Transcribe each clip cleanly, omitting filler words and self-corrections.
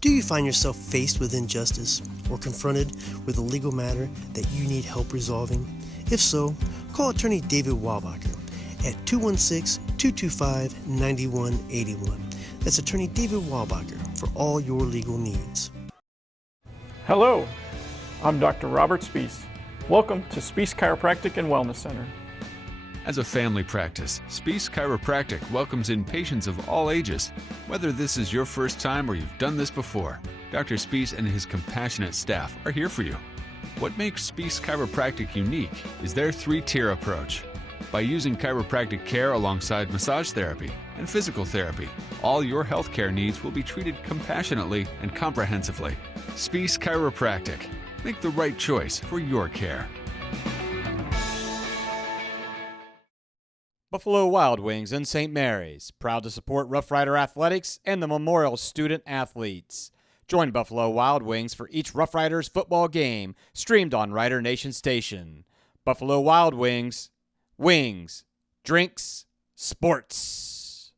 Do you find yourself faced with injustice or confronted with a legal matter that you need help resolving? If so, call attorney David Walbacher at 216-225-9181. That's attorney David Walbacher for all your legal needs. Hello, I'm Dr. Robert Spees. Welcome to Spees Chiropractic and Wellness Center. As a family practice, Spees Chiropractic welcomes in patients of all ages. Whether this is your first time or you've done this before, Dr. Spees and his compassionate staff are here for you. What makes Spees Chiropractic unique is their three-tier approach. By using chiropractic care alongside massage therapy and physical therapy, all your healthcare needs will be treated compassionately and comprehensively. Spees Chiropractic. Make the right choice for your care. Buffalo Wild Wings in St. Mary's, proud to support Rough Rider Athletics and the Memorial Student Athletes. Join Buffalo Wild Wings for each Rough Riders football game, streamed on Rider Nation Station. Buffalo Wild Wings, wings, drinks, sports.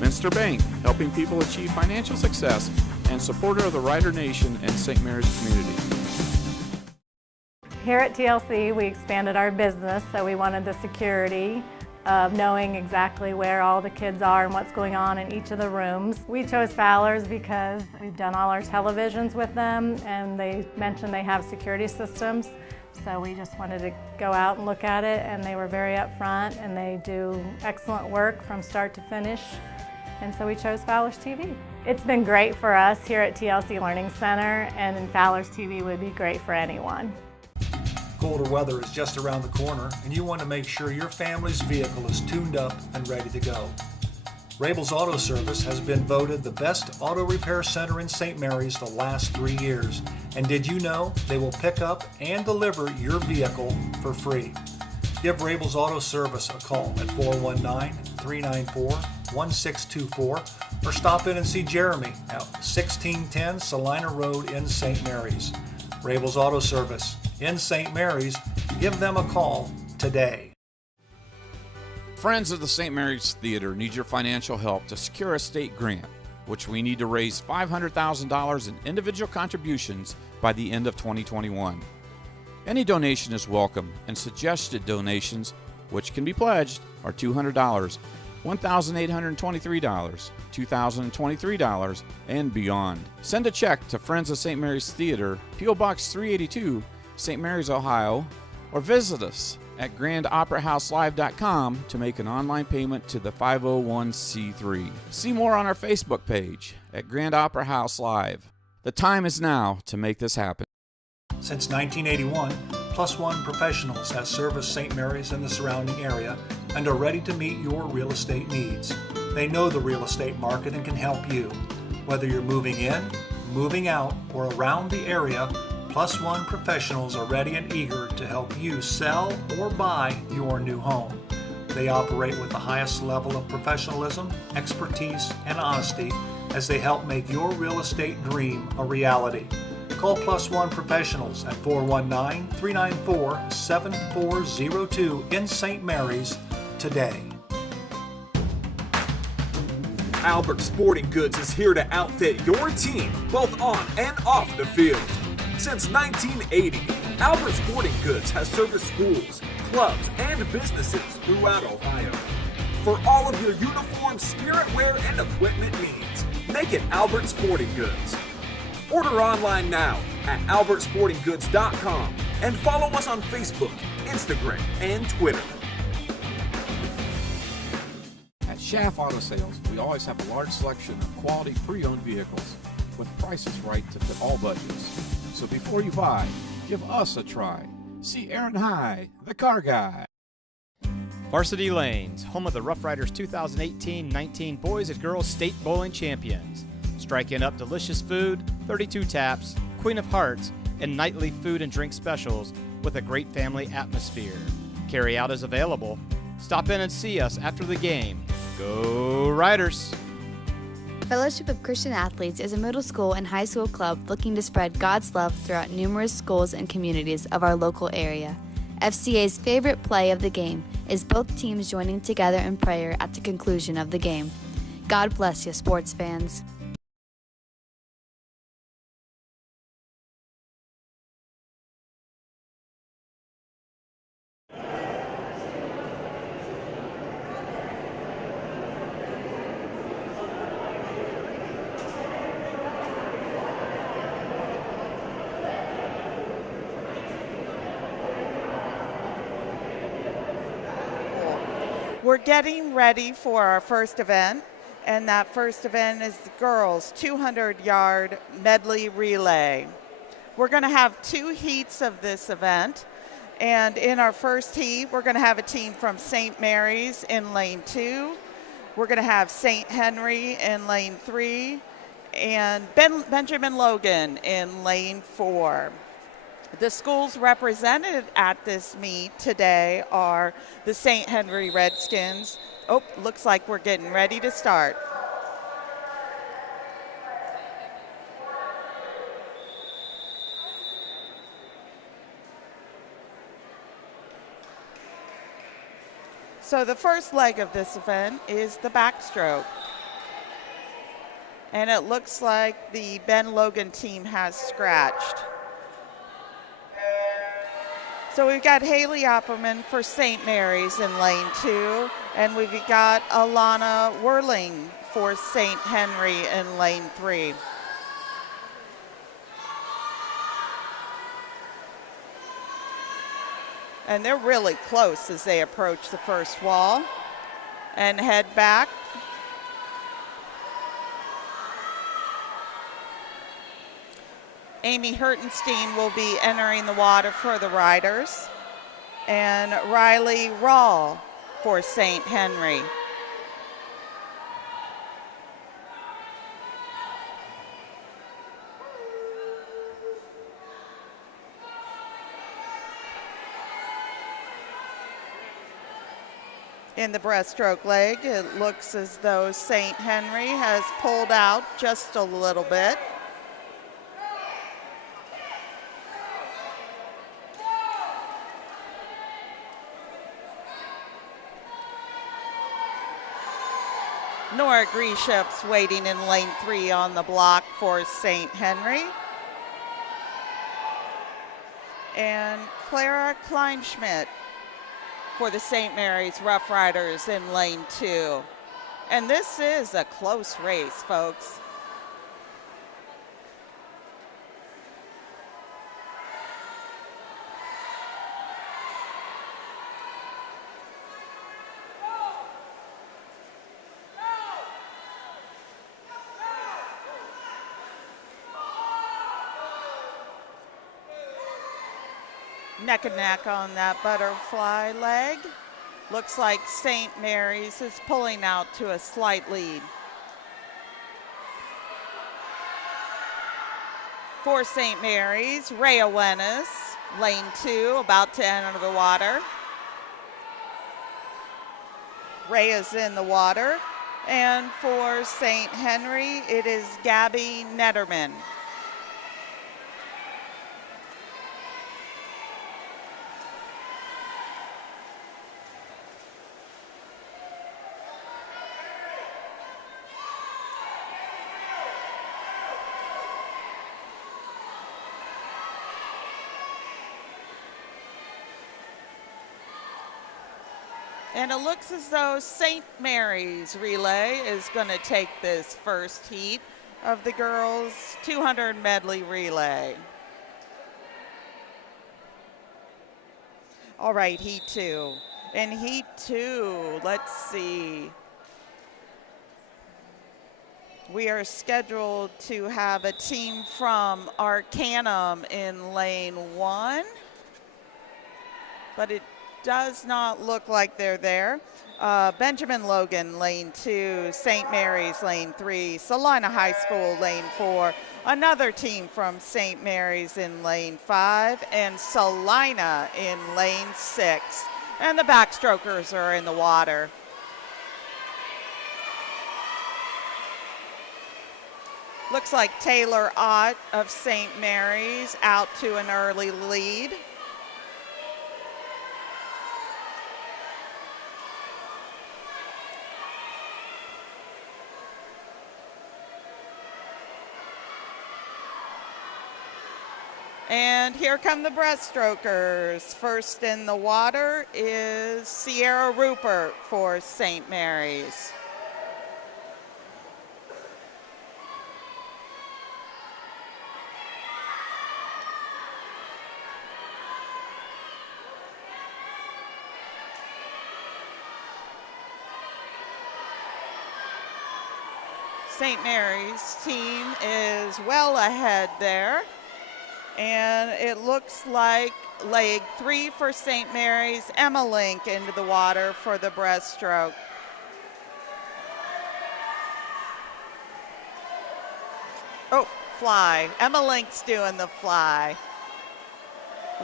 Minster Bank, helping people achieve financial success, and supporter of the Rider Nation and St. Mary's community. Here at TLC, we expanded our business, so we wanted the security of knowing exactly where all the kids are and what's going on in each of the rooms. We chose Fowler's because we've done all our televisions with them, and they mentioned they have security systems. So we just wanted to go out and look at it, and they were very upfront, and they do excellent work from start to finish. And so we chose Fowler's TV. It's been great for us here at TLC Learning Center, and Fowler's TV would be great for anyone. Colder weather is just around the corner, and you want to make sure your family's vehicle is tuned up and ready to go. Rabel's Auto Service has been voted the best auto repair center in St. Mary's the last 3 years. And did you know they will pick up and deliver your vehicle for free? Give Rabel's Auto Service a call at 419-394-1624 or stop in and see Jeremy at 1610 Salina Road in St. Mary's. Rabel's Auto Service in St. Mary's. Give them a call today. Friends of the St. Mary's Theater need your financial help to secure a state grant, which we need to raise $500,000 in individual contributions by the end of 2021. Any donation is welcome, and suggested donations, which can be pledged, are $200, $1,823, $2,023, and beyond. Send a check to Friends of St. Mary's Theater, P.O. Box 382, St. Mary's, Ohio, or visit us at grandoperahouselive.com to make an online payment to the 501c3. See more on our Facebook page at Grand Opera House Live. The time is now to make this happen. Since 1981, Plus One Professionals has serviced St. Mary's and the surrounding area and are ready to meet your real estate needs. They know the real estate market and can help you. Whether you're moving in, moving out, or around the area, Plus One Professionals are ready and eager to help you sell or buy your new home. They operate with the highest level of professionalism, expertise, and honesty as they help make your real estate dream a reality. Call Plus One Professionals at 419-394-7402 in St. Mary's today. Albert Sporting Goods is here to outfit your team, both on and off the field. Since 1980, Albert Sporting Goods has serviced schools, clubs, and businesses throughout Ohio. For all of your uniform, spirit wear, and equipment needs, make it Albert Sporting Goods. Order online now at albertsportinggoods.com and follow us on Facebook, Instagram, and Twitter. At Schaff Auto Sales, we always have a large selection of quality pre-owned vehicles with prices right to fit all budgets. So before you buy, give us a try. See Aaron High, the car guy. Varsity Lanes, home of the Rough Riders 2018-19 Boys and Girls State Bowling Champions. Striking up delicious food, 32 taps, Queen of Hearts, and nightly food and drink specials with a great family atmosphere. Carry out is available. Stop in and see us after the game. Go Riders! Fellowship of Christian Athletes is a middle school and high school club looking to spread God's love throughout numerous schools and communities of our local area. FCA's favorite play of the game is both teams joining together in prayer at the conclusion of the game. God bless you, sports fans. We're getting ready for our first event, and that first event is the girls' 200-yard medley relay. We're going to have 2 heats of this event, and in our first heat, we're going to have a team from St. Mary's in lane 2. We're going to have St. Henry in lane 3, and Benjamin Logan in lane 4. The schools represented at this meet today are the St. Henry Redskins. Oh, looks like we're getting ready to start. So the first leg of this event is the backstroke. And it looks like the Ben Logan team has scratched. So we've got Haley Opperman for St. Mary's in lane 2, and we've got Alana Whirling for St. Henry in lane 3. And they're really close as they approach the first wall and head back. Amy Hertenstein will be entering the water for the riders, and Riley Rawl for St. Henry. In the breaststroke leg, it looks as though St. Henry has pulled out just a little bit. Nora Greshup's waiting in lane 3 on the block for St. Henry. And Clara Kleinschmidt for the St. Mary's Rough Riders in lane 2. And this is a close race, folks. Neck and neck on that butterfly leg. Looks like St. Mary's is pulling out to a slight lead. For St. Mary's, Rhea Wennis, lane 2, about to enter the water. Rhea's in the water. And for St. Henry, it is Gabby Nerderman. And it looks as though St. Mary's relay is going to take this first heat of the girls' 200 medley relay. All right, heat 2. In heat 2, let's see. We are scheduled to have a team from Arcanum in lane 1, but it does not look like they're there. Benjamin Logan, lane 2, St. Mary's, lane 3, Salina High School, lane 4, another team from St. Mary's in lane 5, and Salina in lane 6. And the backstrokers are in the water. Looks like Taylor Ott of St. Mary's out to an early lead. And here come the breaststrokers. First in the water is Sierra Rupert for St. Mary's. St. Mary's team is well ahead there. And it looks like leg 3 for St. Mary's, Emma Link into the water for the breaststroke. Oh, fly. Emma Link's doing the fly.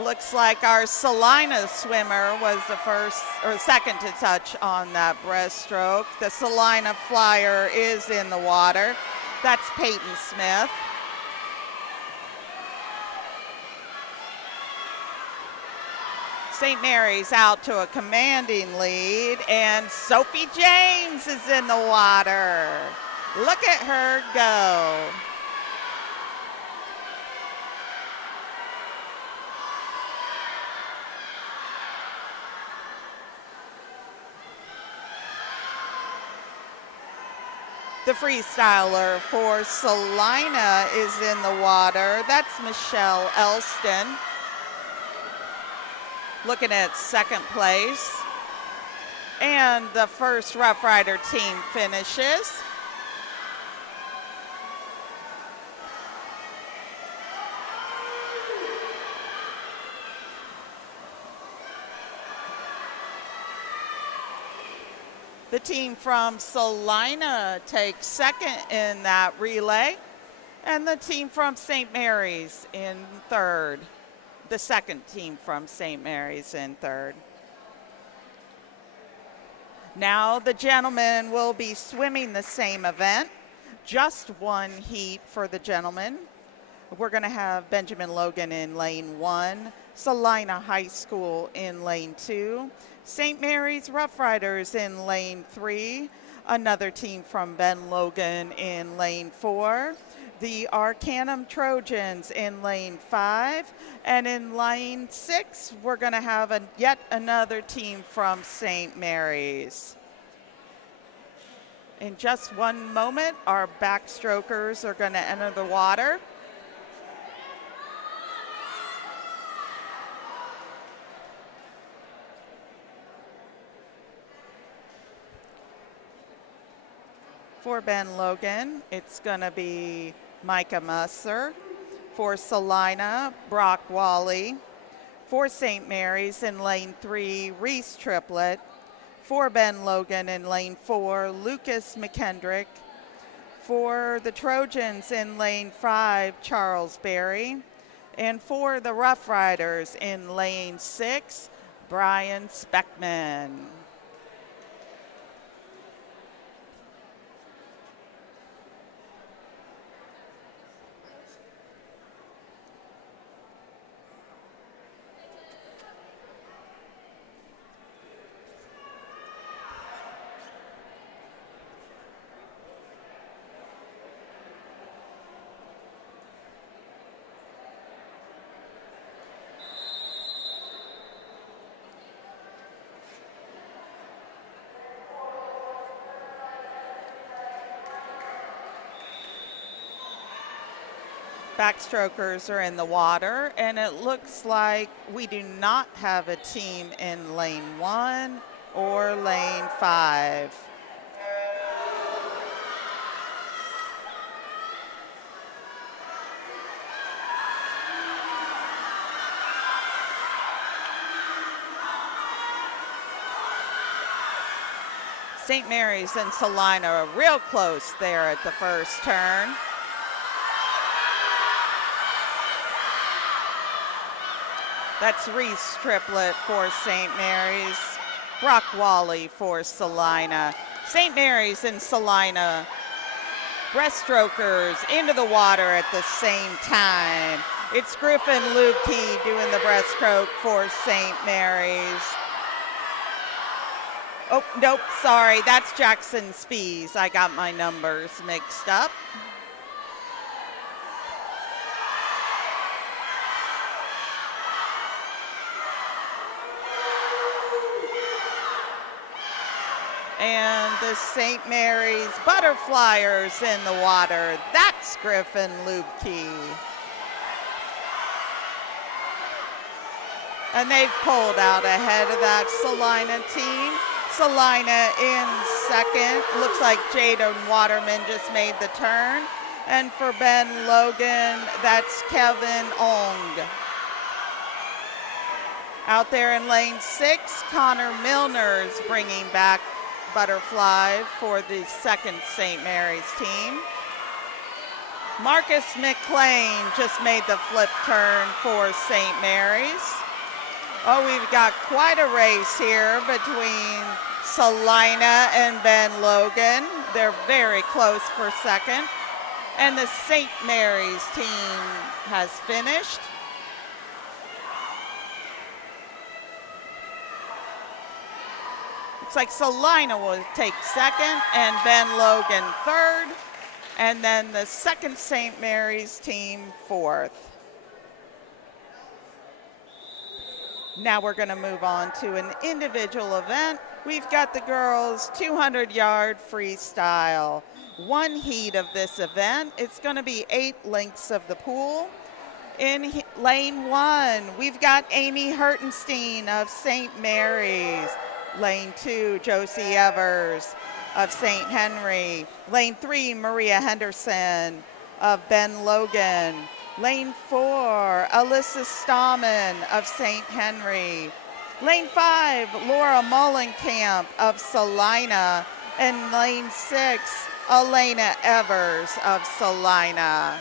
Looks like our Salina swimmer was the first or second to touch on that breaststroke. The Salina flyer is in the water. That's Peyton Smith. St. Mary's out to a commanding lead, and Sophie James is in the water. Look at her go. The freestyler for Salina is in the water. That's Michelle Elston. Looking at second place. And the first Rough Rider team finishes. The team from Salina takes second in that relay, and the team from St. Mary's in third. The second team from St. Mary's in third. Now the gentlemen will be swimming the same event, just one heat for the gentlemen. We're going to have Benjamin Logan in lane 1, Salina High School in lane 2, St. Mary's Rough Riders in lane 3, another team from Ben Logan in lane 4, the Arcanum Trojans in lane 5, and in lane 6, we're going to have yet another team from St. Mary's. In just one moment, our backstrokers are going to enter the water. For Ben Logan, it's going to be Micah Musser. For Salina, Brock Wally. For St. Mary's in lane 3, Reese Triplett. For Ben Logan in lane 4, Lucas McKendrick. For the Trojans in lane 5, Charles Berry. And for the Rough Riders in lane 6, Brian Speckman. Backstrokers are in the water, and it looks like we do not have a team in lane 1 or lane 5. St. Mary's and Salina are real close there at the first turn. That's Reese Triplett for St. Mary's, Brock Wally for Salina. St. Mary's and Salina, breaststrokers into the water at the same time. It's Griffin Lukey doing the breaststroke for St. Mary's. Oh, nope, sorry, that's Jackson Spees. I got my numbers mixed up. And the St. Mary's Butterflyers in the water. That's Griffin Lubke. And they've pulled out ahead of that Salina team. Salina in second. Looks like Jaden Waterman just made the turn. And for Ben Logan, that's Kevin Ong. Out there in lane 6, Connor Milner is bringing back butterfly for the second St. Mary's team. Marcus McLean just made the flip turn for St. Mary's. Oh, we've got quite a race here between Salina and Ben Logan. They're very close for second. And the St. Mary's team has finished. Looks like Salina will take second and Ben Logan third. And then the second St. Mary's team fourth. Now we're going to move on to an individual event. We've got the girls 200-yard freestyle. One heat of this event. It's going to be 8 lengths of the pool. In lane 1, we've got Amy Hertenstein of St. Mary's. Lane 2, Josie Evers of St. Henry. Lane 3, Maria Henderson of Ben Logan. Lane 4, Alyssa Stahman of St. Henry. Lane 5, Laura Mullenkamp of Salina. And lane 6, Elena Evers of Salina.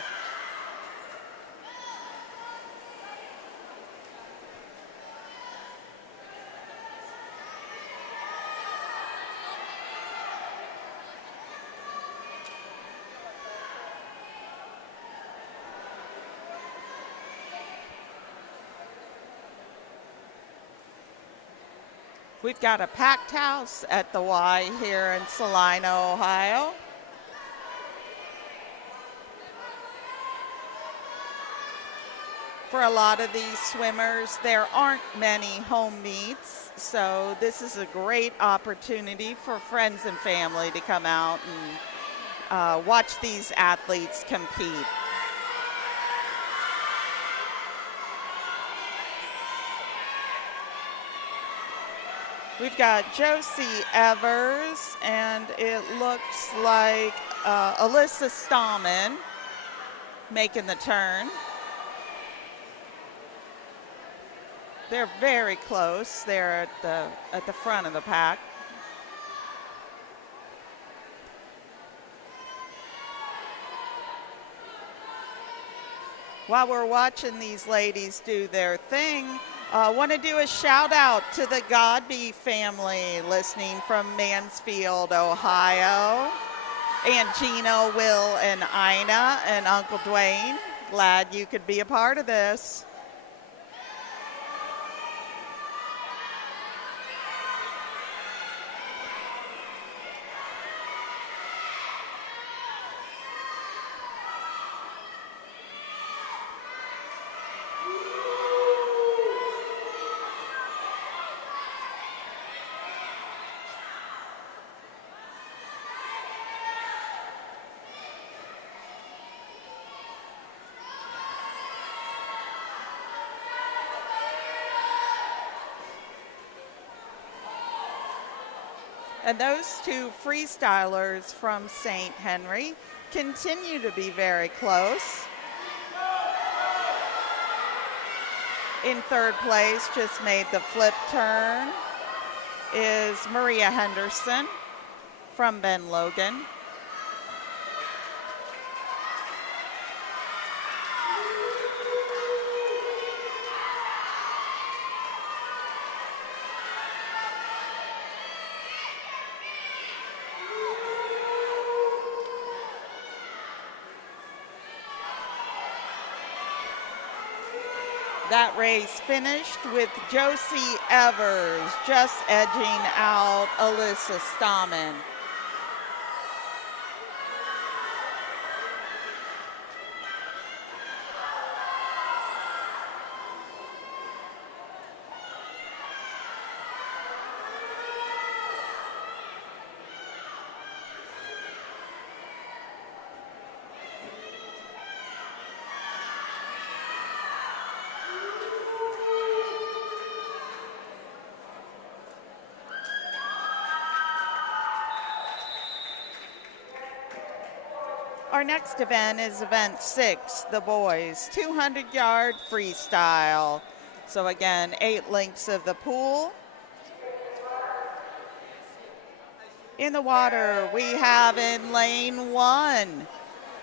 We've got a packed house at the Y here in Salina, Ohio. For a lot of these swimmers, there aren't many home meets, so this is a great opportunity for friends and family to come out and watch these athletes compete. We've got Josie Evers, and it looks like Alyssa Stahman making the turn. They're very close. They're at the front of the pack. While we're watching these ladies do their thing, I want to do a shout out to the Godby family listening from Mansfield, Ohio. Aunt Gina, Will, and Ina, and Uncle Dwayne. Glad you could be a part of this. And those two freestylers from St. Henry continue to be very close. In third place, just made the flip turn, is Maria Henderson from Ben Logan. That race finished with Josie Evers just edging out Alyssa Stahman. Our next event is event 6, the boys 200-yard freestyle. So again, 8 lengths of the pool. In the water, we have in lane 1,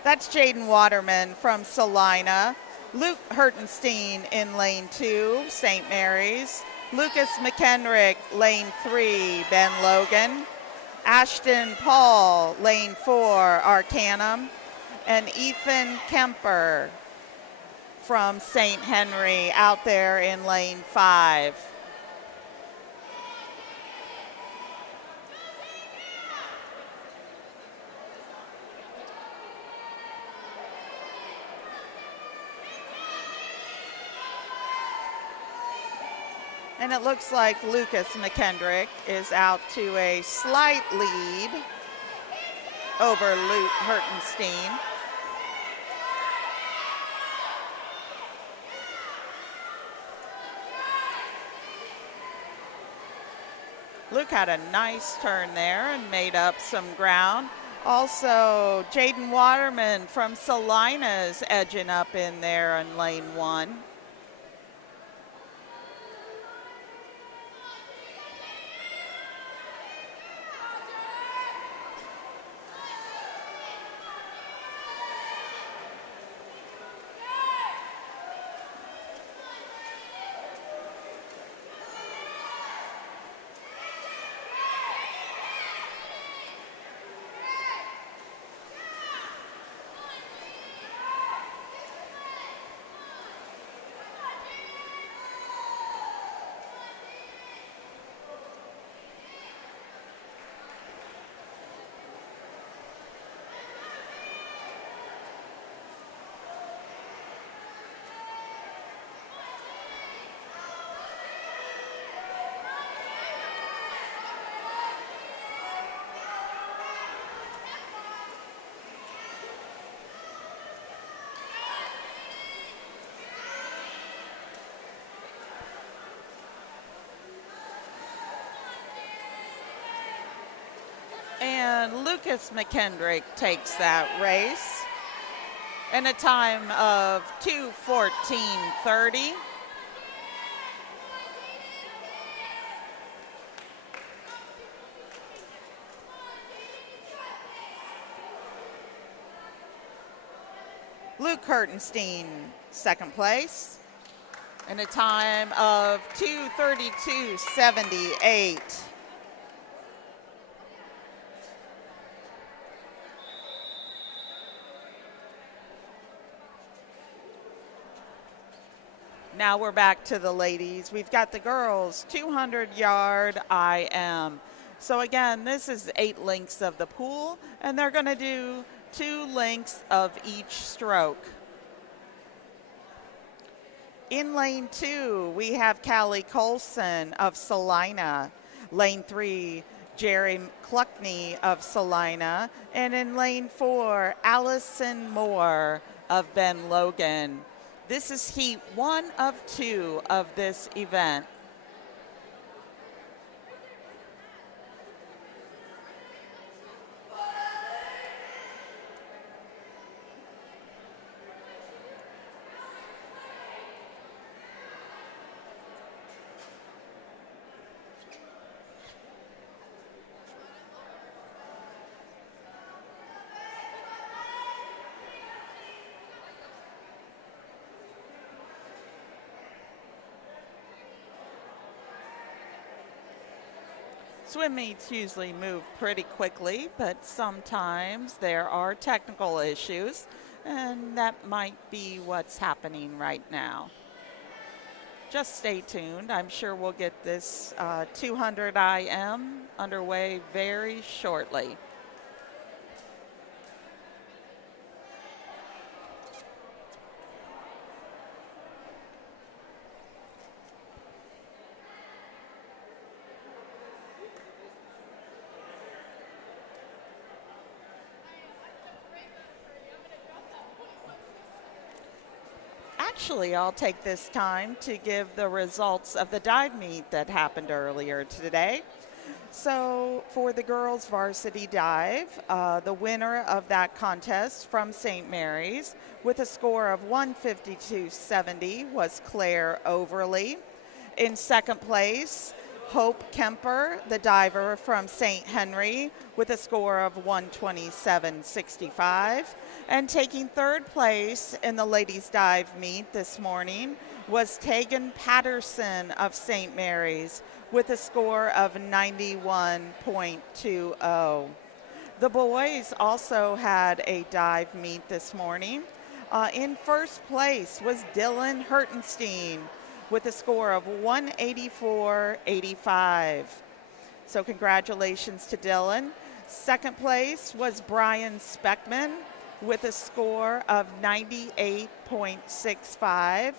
that's Jaden Waterman from Salina. Luke Hertenstein in lane 2, St. Mary's. Lucas McKendrick, lane 3, Ben Logan. Ashton Paul, lane 4, Arcanum. And Ethan Kemper from St. Henry out there in lane 5. And it looks like Lucas McKendrick is out to a slight lead over Luke Hertenstein. Luke had a nice turn there and made up some ground. Also, Jaden Waterman from Salina's edging up in there in lane 1. And Lucas McKendrick takes that race in a time of 2:14:30. Luke Hertenstein, second place, in a time of 2:32:78. Now we're back to the ladies. We've got the girls 200-yard IM. So again, this is 8 lengths of the pool, and they're going to do 2 lengths of each stroke. In lane 2, we have Callie Colson of Salina. Lane 3, Jerry Cluckney of Salina. And in lane 4, Allison Moore of Ben Logan. This is heat 1 of 2 of this event. Swim meets usually move pretty quickly, but sometimes there are technical issues, and that might be what's happening right now. Just stay tuned. I'm sure we'll get this 200 IM underway very shortly. Actually, I'll take this time to give the results of the dive meet that happened earlier today. So for the girls varsity dive, the winner of that contest from St. Mary's with a score of 152.70 was Claire Overly. In second place, Hope Kemper, the diver from St. Henry, with a score of 127.65. And taking third place in the ladies dive meet this morning was Tegan Patterson of St. Mary's with a score of 91.20. The boys also had a dive meet this morning. In first place was Dylan Hertenstein with a score of 184.85. So congratulations to Dylan. Second place was Brian Speckman with a score of 98.65.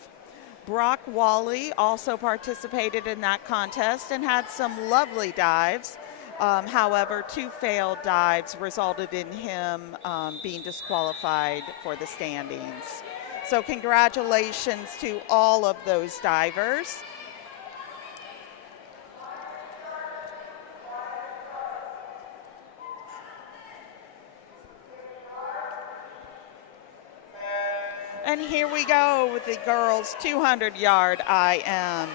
Brock Wally also participated in that contest and had some lovely dives. However, 2 failed dives resulted in him being disqualified for the standings. So congratulations to all of those divers. And here we go with the girls' 200-yard IM.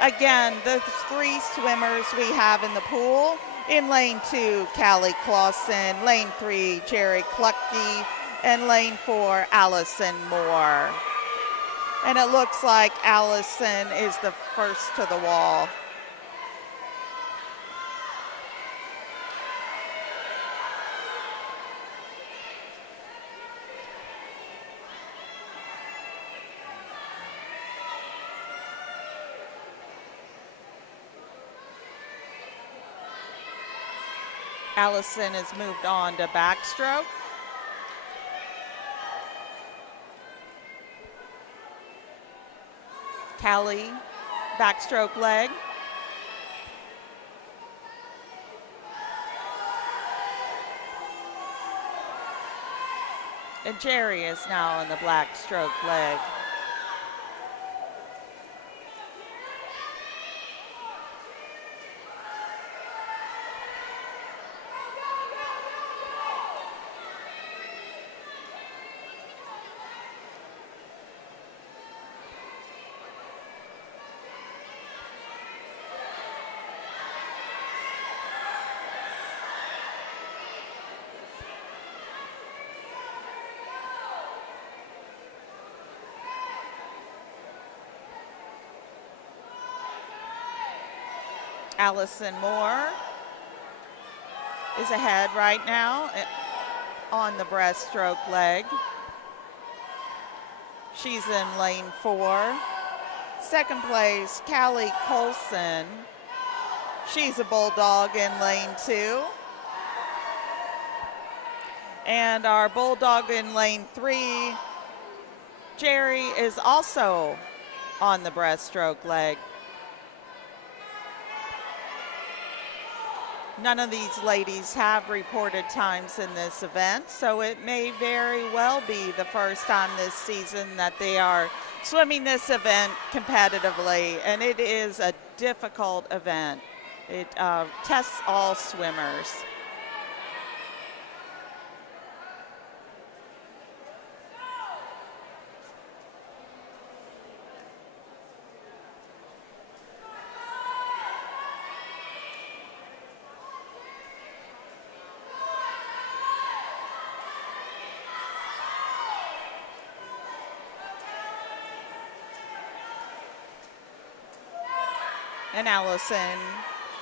Again, the 3 swimmers we have in the pool. In lane 2, Callie Clausen. Lane 3, Jerry Clucky. And lane 4, Allison Moore. And it looks like Allison is the first to the wall. Allison has moved on to backstroke. Callie, backstroke leg. And Jerry is now on the backstroke leg. Allison Moore is ahead right now on the breaststroke leg. She's in lane 4. Second place, Callie Colson. She's a bulldog in lane 2. And our bulldog in lane 3, Jerry, is also on the breaststroke leg. None of these ladies have reported times in this event, so it may very well be the first time this season that they are swimming this event competitively, and it is a difficult event. It tests all swimmers. And Allison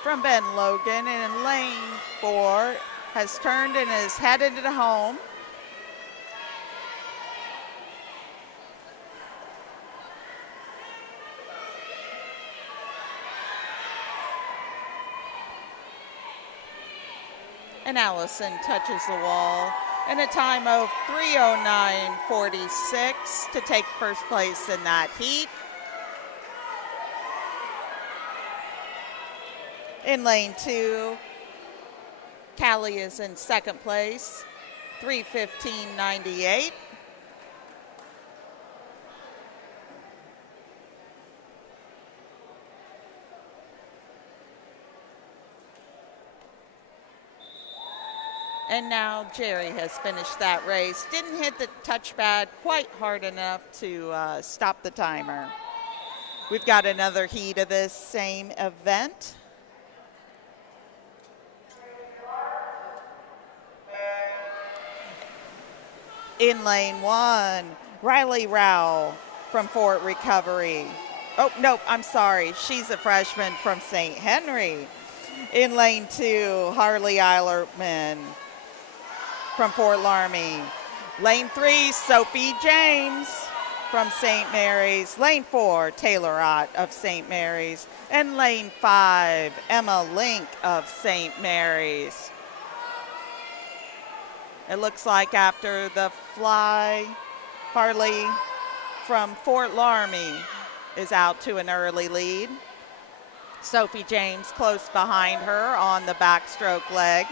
from Ben Logan in lane 4 has turned and is headed to home. And Allison touches the wall in a time of 3:09.46 to take first place in that heat. In lane 2, Callie is in second place, 3:15.98. And now Jerry has finished that race. Didn't hit the touchpad quite hard enough to stop the timer. We've got another heat of this same event. In lane 1, Riley Rowell from Fort Recovery. Oh, nope, I'm sorry. She's a freshman from St. Henry. In lane 2, Harley Eilermann from Fort Laramie. Lane 3, Sophie James from St. Mary's. Lane 4, Taylor Ott of St. Mary's. And lane 5, Emma Link of St. Mary's. It looks like after the fly, Harley from Fort Laramie is out to an early lead. Sophie James close behind her on the backstroke leg.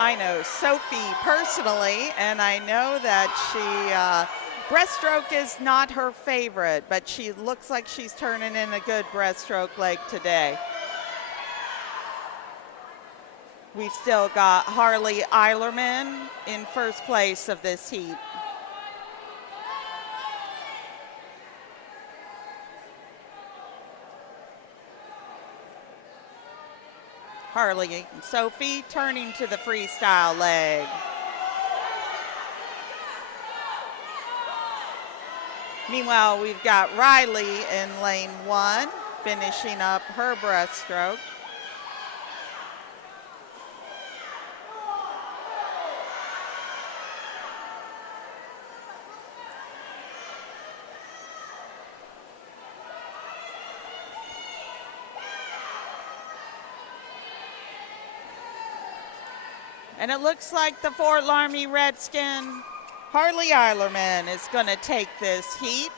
I know Sophie personally, and I know that she, breaststroke is not her favorite, but she looks like she's turning in a good breaststroke leg today. We've still got Harley Eilermann in first place of this heat. Harley and Sophie turning to the freestyle leg. Meanwhile, we've got Riley in lane 1, finishing up her breaststroke. And it looks like the Fort Laramie Redskin, Harley Eilermann, is going to take this heat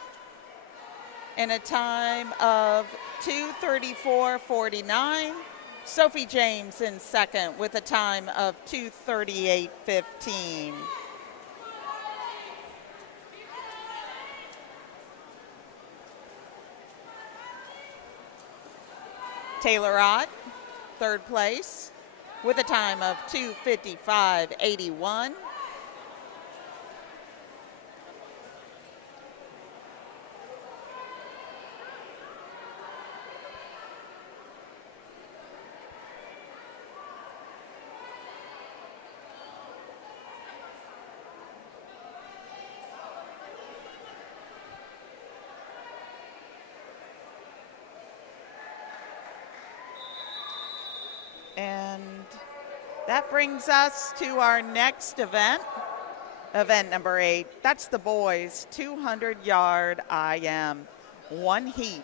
in a time of 2:34.49. Sophie James in second with a time of 2:38.15. Taylor Ott, third place, with a time of 2:55.81. And that brings us to our next event, event number 8. That's the boys 200-yard IM, one heat.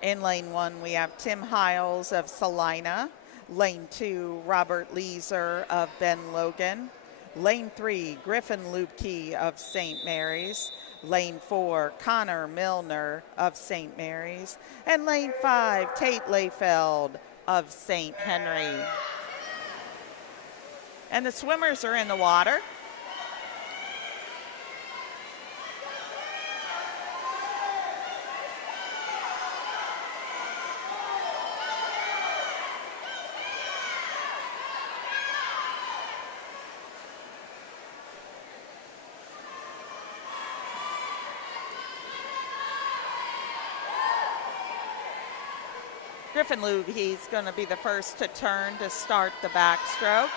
In lane 1, we have Tim Hiles of Salina. Lane 2, Robert Leeser of Ben Logan. Lane 3, Griffin Lubke of St. Mary's. Lane 4, Connor Milner of St. Mary's. And lane 5, Tate Layfeld of St. Henry. And the swimmers are in the water. Griffin Lube, he's going to be the first to turn to start the backstroke.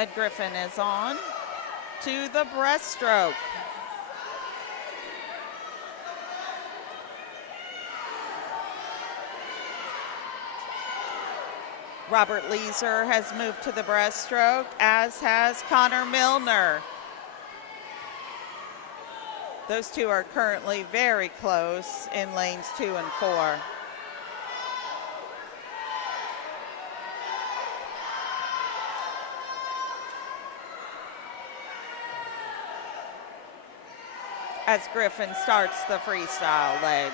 And Griffin is on to the breaststroke. Robert Leeser has moved to the breaststroke, as has Connor Milner. Those two are currently very close in lanes 2 and 4. As Griffin starts the freestyle leg.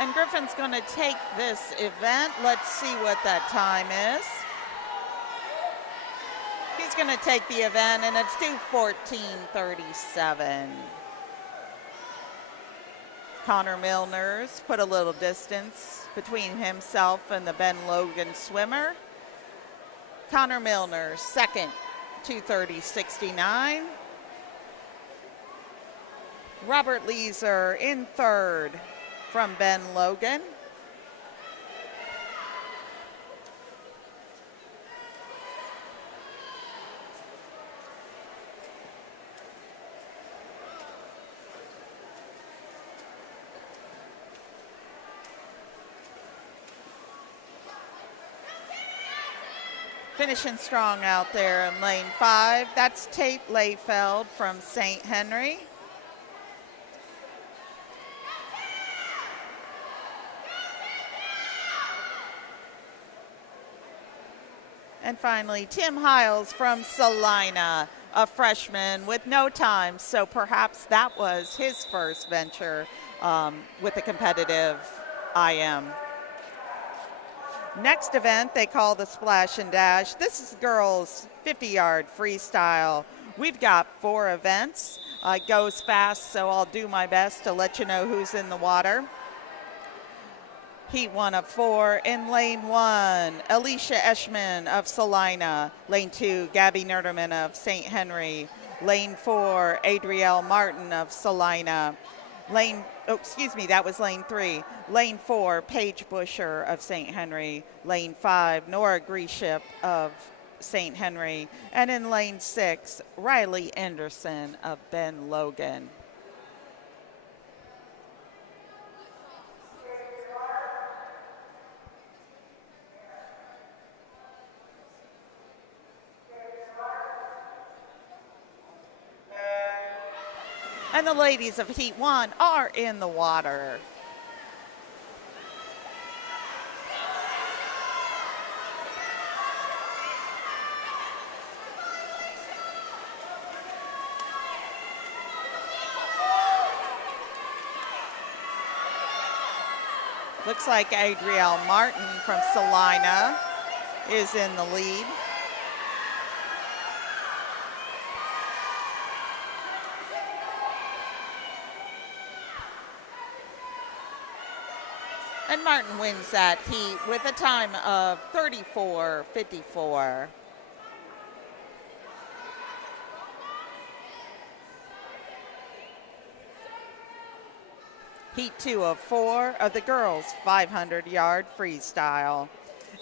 And Griffin's going to take this event. Let's see what that time is. He's going to take the event, and it's 2:14:37. Connor Milner's put a little distance between himself and the Ben Logan swimmer. Connor Milner, second, 2:30:69. Robert Leeser in third from Ben Logan. Finishing strong out there in lane 5. That's Tate Layfeld from St. Henry. And finally, Tim Hiles from Salina, a freshman with no time, so perhaps that was his first venture with a competitive IM. Next event they call the Splash and Dash. This is girls 50-yard freestyle. We've got 4 events. It goes fast, so I'll do my best to let you know who's in the water. Heat 1 of 4. In lane 1, Alicia Eschman of Salina. Lane 2, Gabby Nerderman of St. Henry. Lane 4, Adrielle Martin of Salina. That was lane 3. Lane 4, Paige Busher of St. Henry. Lane 5, Nora Greship of St. Henry. And in lane 6, Riley Anderson of Ben Logan. And the ladies of Heat 1 are in the water. Looks like Adrielle Martin from Salina is in the lead. And Martin wins that heat with a time of 34:54. Heat 2 of 4 of the girls' 500-yard freestyle.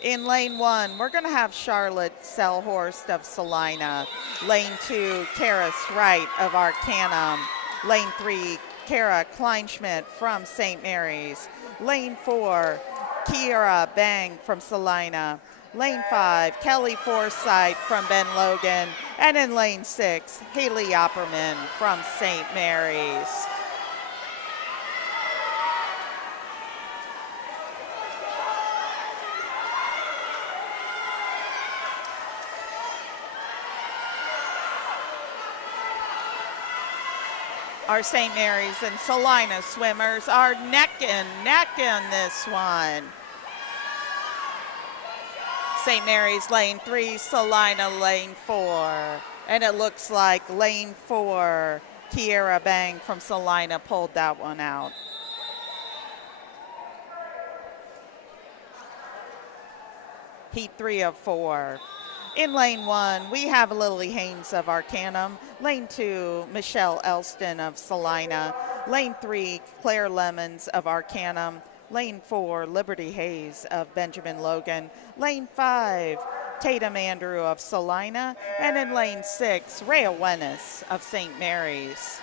In lane 1, we're going to have Charlotte Selhorst of Salina. Lane 2, Karis Wright of Arcanum. Lane 3, Kara Kleinschmidt from St. Mary's. Lane 4, Kiera Bang from Salina. Lane 5, Kelly Forsythe from Ben Logan. And in lane 6, Haley Opperman from St. Mary's. Our St. Mary's and Salina swimmers are neck and neck in this one. St. Mary's lane 3, Salina lane 4. And it looks like lane 4 Kiera Bang from Salina pulled that one out. Heat 3 of 4. In lane 1, we have Lily Haynes of Arcanum. Lane 2, Michelle Elston of Salina. Lane 3, Claire Lemons of Arcanum. Lane 4, Liberty Hayes of Benjamin Logan. Lane 5, Tatum Andrew of Salina. And in lane 6, Rhea Wennis of St. Mary's.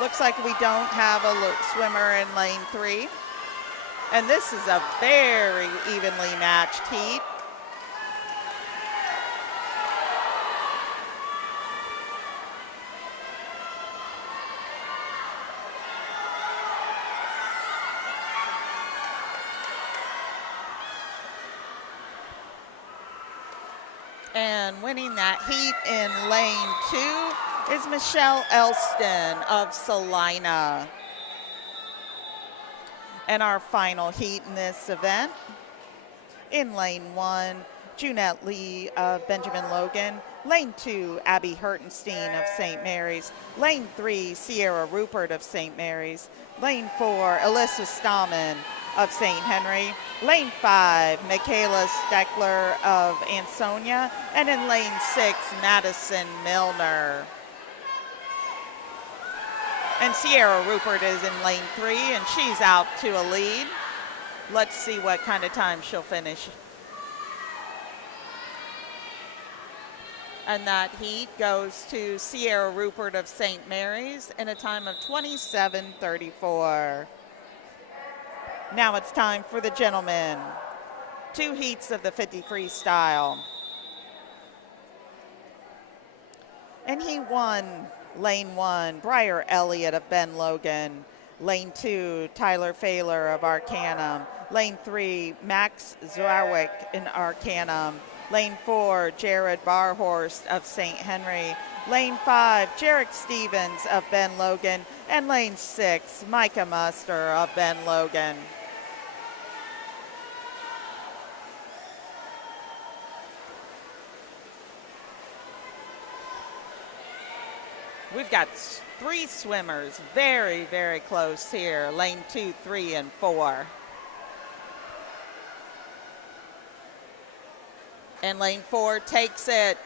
Looks like we don't have a swimmer in lane 3. And this is a very evenly matched heat. And winning that heat in lane 2 is Michelle Elston of Salina. And our final heat in this event, in lane 1, Junette Lee of Benjamin Logan. Lane 2, Abby Hertenstein of St. Mary's. Lane 3, Sierra Rupert of St. Mary's. Lane 4, Alyssa Stallman of St. Henry. Lane 5, Michaela Steckler of Ansonia. And in lane 6, Madison Milner. And Sierra Rupert is in lane 3, and she's out to a lead. Let's see what kind of time she'll finish. And that heat goes to Sierra Rupert of St. Mary's in a time of 27:34. Now it's time for the gentlemen. 2 heats of the 50 freestyle. And he won lane 1, Briar Elliott of Ben Logan. Lane 2, Tyler Failer of Arcanum. Lane 3, Max Zwarwick in Arcanum. Lane 4, Jared Barhorst of St. Henry. Lane 5, Jarek Stevens of Ben Logan. And lane 6, Micah Muster of Ben Logan. We've got 3 swimmers very, very close here, lane 2, 3, and 4. And lane 4 takes it.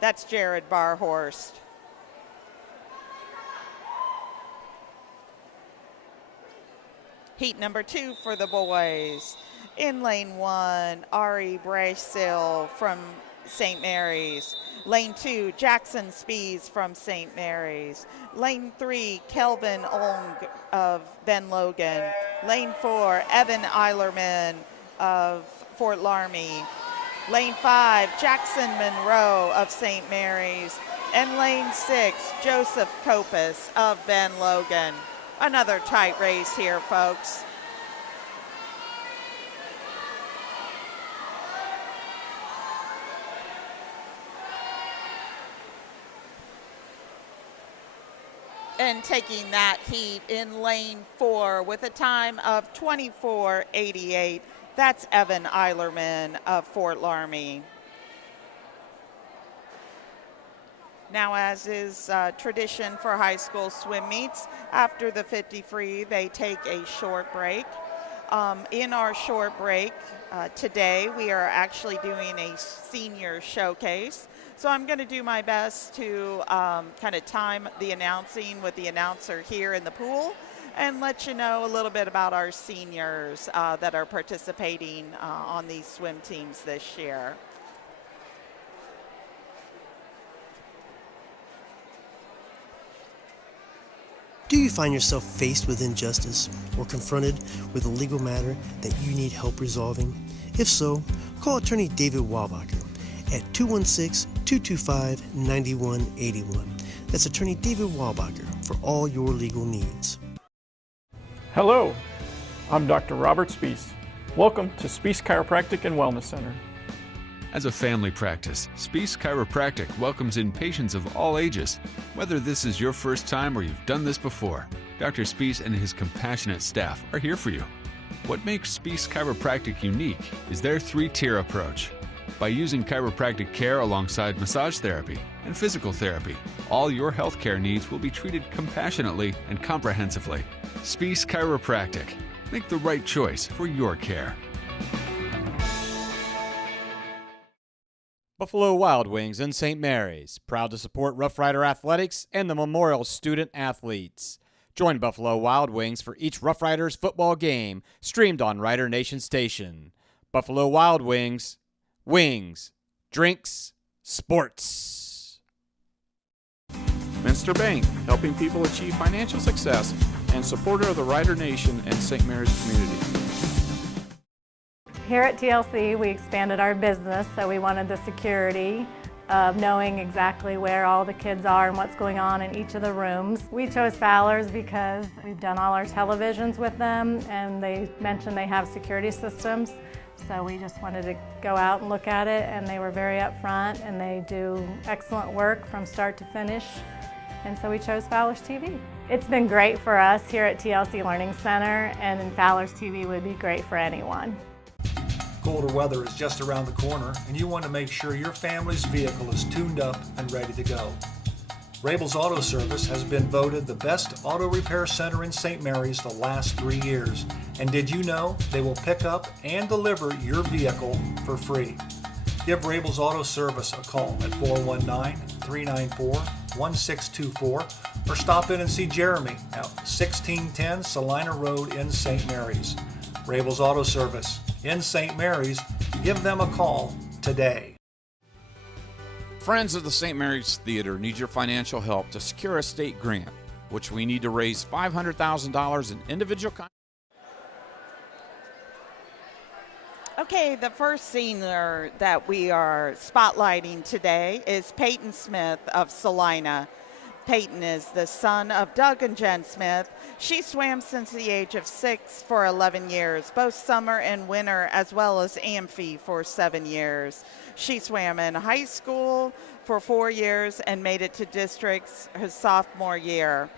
That's Jared Barhorst. Heat number 2 for the boys. In lane 1, Ari Braysil from St. Mary's. Lane 2, Jackson Spees from St. Mary's. Lane 3, Kelvin Ong of Ben Logan. Lane 4, Evan Eilermann of Fort Laramie. Lane 5, Jackson Monroe of St. Mary's. And lane 6, Joseph Kopis of Ben Logan. Another tight race here, folks. And taking that heat in lane 4 with a time of 24:88. That's Evan Eilermann of Fort Laramie. Now, as is tradition for high school swim meets, after the 50 free, they take a short break. In our short break today, we are actually doing a senior showcase. So I'm going to do my best to kind of time the announcing with the announcer here in the pool and let you know a little bit about our seniors that are participating on these swim teams this year. Do you find yourself faced with injustice or confronted with a legal matter that you need help resolving? If so, call attorney David Walbacher at 216-225-9181. That's attorney David Walbacher for all your legal needs. Hello, I'm Dr. Robert Spees. Welcome to Spees Chiropractic and Wellness Center. As a family practice, Spees Chiropractic welcomes in patients of all ages. Whether this is your first time or you've done this before, Dr. Spees and his compassionate staff are here for you. What makes Spees Chiropractic unique is their 3-tier approach. By using chiropractic care alongside massage therapy and physical therapy, all your healthcare needs will be treated compassionately and comprehensively. Spies Chiropractic. Make the right choice for your care. Buffalo Wild Wings in St. Mary's, proud to support Rough Rider athletics and the Memorial Student Athletes. Join Buffalo Wild Wings for each Rough Riders football game, streamed on Rider Nation Station. Buffalo Wild Wings, wings, drinks, sports. Minster Bank, helping people achieve financial success, and supporter of the Rider Nation and St. Mary's community. Here at TLC, we expanded our business, so we wanted the security of knowing exactly where all the kids are and what's going on in each of the rooms. We chose Fowler's because we've done all our televisions with them, and they mentioned they have security systems. So we just wanted to go out and look at it, and they were very upfront, and they do excellent work from start to finish. And so we chose Fowler's TV. It's been great for us here at TLC Learning Center, and Fowler's TV would be great for anyone. Colder weather is just around the corner, and you want to make sure your family's vehicle is tuned up and ready to go. Rabel's Auto Service has been voted the best auto repair center in St. Mary's the last 3 years. And did you know they will pick up and deliver your vehicle for free? Give Rabel's Auto Service a call at 419-394-1624 or stop in and see Jeremy at 1610 Salina Road in St. Mary's. Rabel's Auto Service in St. Mary's. Give them a call today. Friends of the St. Mary's Theater need your financial help to secure a state grant, which we need to raise $500,000 in individual. Okay, the first senior that we are spotlighting today is Peyton Smith of Salina. Peyton is the son of Doug and Jen Smith. She swam since the age of 6 for 11 years, both summer and winter, as well as Amphi for 7 years. She swam in high school for 4 years and made it to districts her sophomore year.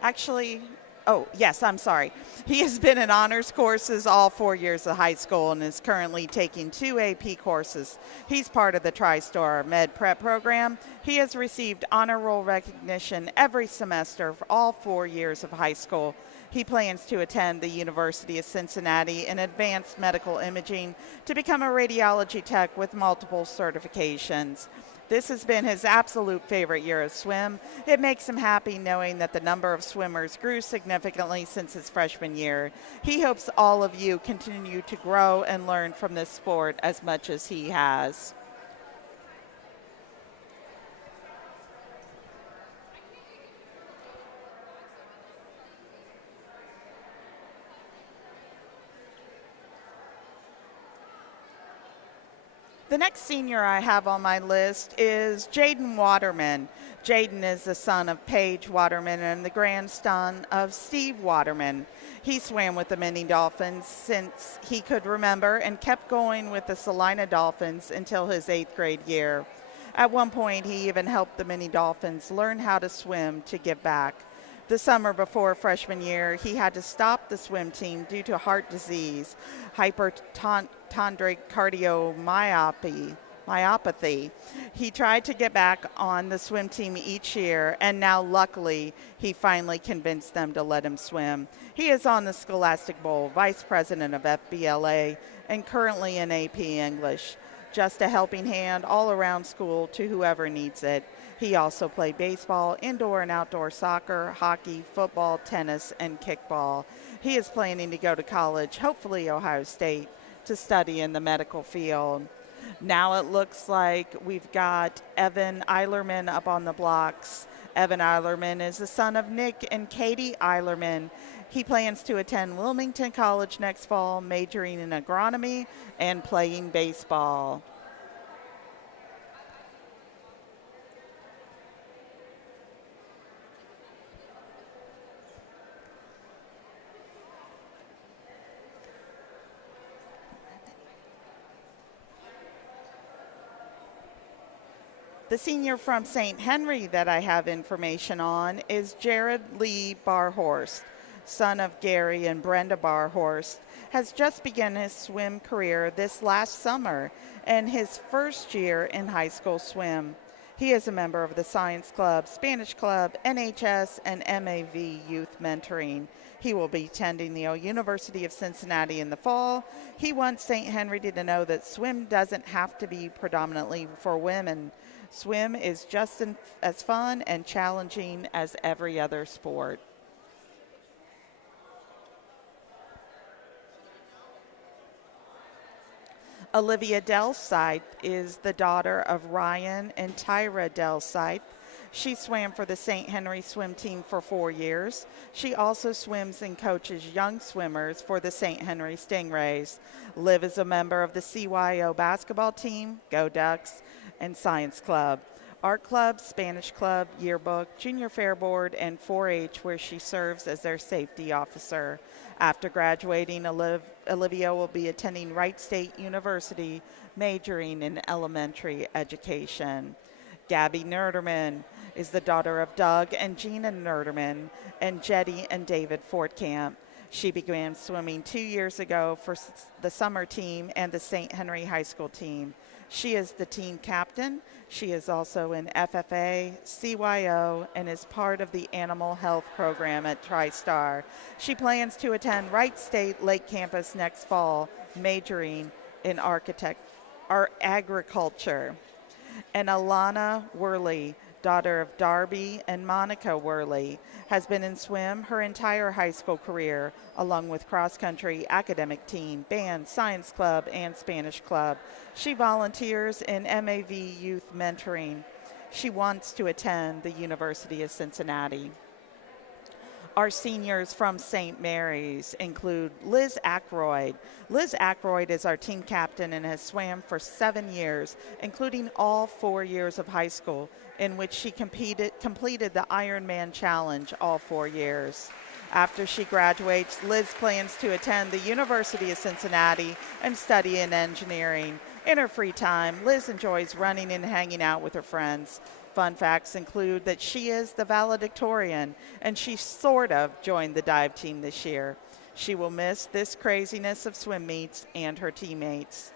Actually, I'm sorry. He has been in honors courses all 4 years of high school and is currently taking 2 AP courses. He's part of the TriStar Med Prep program. He has received honor roll recognition every semester for all 4 years of high school. He plans to attend the University of Cincinnati in advanced medical imaging to become a radiology tech with multiple certifications. This has been his absolute favorite year of swim. It makes him happy knowing that the number of swimmers grew significantly since his freshman year. He hopes all of you continue to grow and learn from this sport as much as he has. The next senior I have on my list is Jaden Waterman. Jaden is the son of Paige Waterman and the grandson of Steve Waterman. He swam with the Mini Dolphins since he could remember and kept going with the Salina Dolphins until his 8th grade year. At one point, he even helped the Mini Dolphins learn how to swim to give back. The summer before freshman year, he had to stop the swim team due to heart disease, hypertonic cardiomyopathy. He tried to get back on the swim team each year, and now luckily he finally convinced them to let him swim. He is on the Scholastic Bowl, vice president of FBLA, and currently in AP English. Just a helping hand all around school to whoever needs it. He also played baseball, indoor and outdoor soccer, hockey, football, tennis, and kickball. He is planning to go to college, hopefully Ohio State, to study in the medical field. Now it looks like we've got Evan Eilermann up on the blocks. Evan Eilermann is the son of Nick and Katie Eilermann. He plans to attend Wilmington College next fall, majoring in agronomy and playing baseball. The senior from St. Henry that I have information on is Jared Lee Barhorst. son of Gary and Brenda Barhorst, has just begun his swim career this last summer and his first year in high school swim. He is a member of the Science Club, Spanish Club, NHS, and MAV Youth Mentoring. He will be attending the University of Cincinnati in the fall. He wants St. Henry to know that swim doesn't have to be predominantly for women. Swim is just as fun and challenging as every other sport. Olivia Delsight is the daughter of Ryan and Tyra Delsight. She swam for the St. Henry swim team for 4 years. She also swims and coaches young swimmers for the St. Henry Stingrays. Liv is a member of the CYO basketball team, Go Ducks, and Science Club, Art Club, Spanish Club, Yearbook, Junior Fair Board, and 4-H, where she serves as their safety officer. After graduating, Olivia will be attending Wright State University, majoring in elementary education. Gabby Nerderman is the daughter of Doug and Gina Nerderman and Jetty and David Fortcamp. She began swimming 2 years ago for the summer team and the St. Henry High School team. She is the team captain. She is also in FFA, CYO, and is part of the animal health program at TriStar. She plans to attend Wright State Lake Campus next fall, majoring in agriculture. And Alana Worley, daughter of Darby and Monica Worley, has been in swim her entire high school career, along with cross-country, academic team, band, science club, and Spanish club. She volunteers in MAV Youth Mentoring. She wants to attend the University of Cincinnati. Our seniors from St. Mary's include Liz Aykroyd. Liz Aykroyd is our team captain and has swam for 7 years, including all 4 years of high school, in which she completed the Ironman Challenge all 4 years. After she graduates, Liz plans to attend the University of Cincinnati and study in engineering. In her free time, Liz enjoys running and hanging out with her friends. Fun facts include that she is the valedictorian, and she sort of joined the dive team this year. She will miss this craziness of swim meets and her teammates.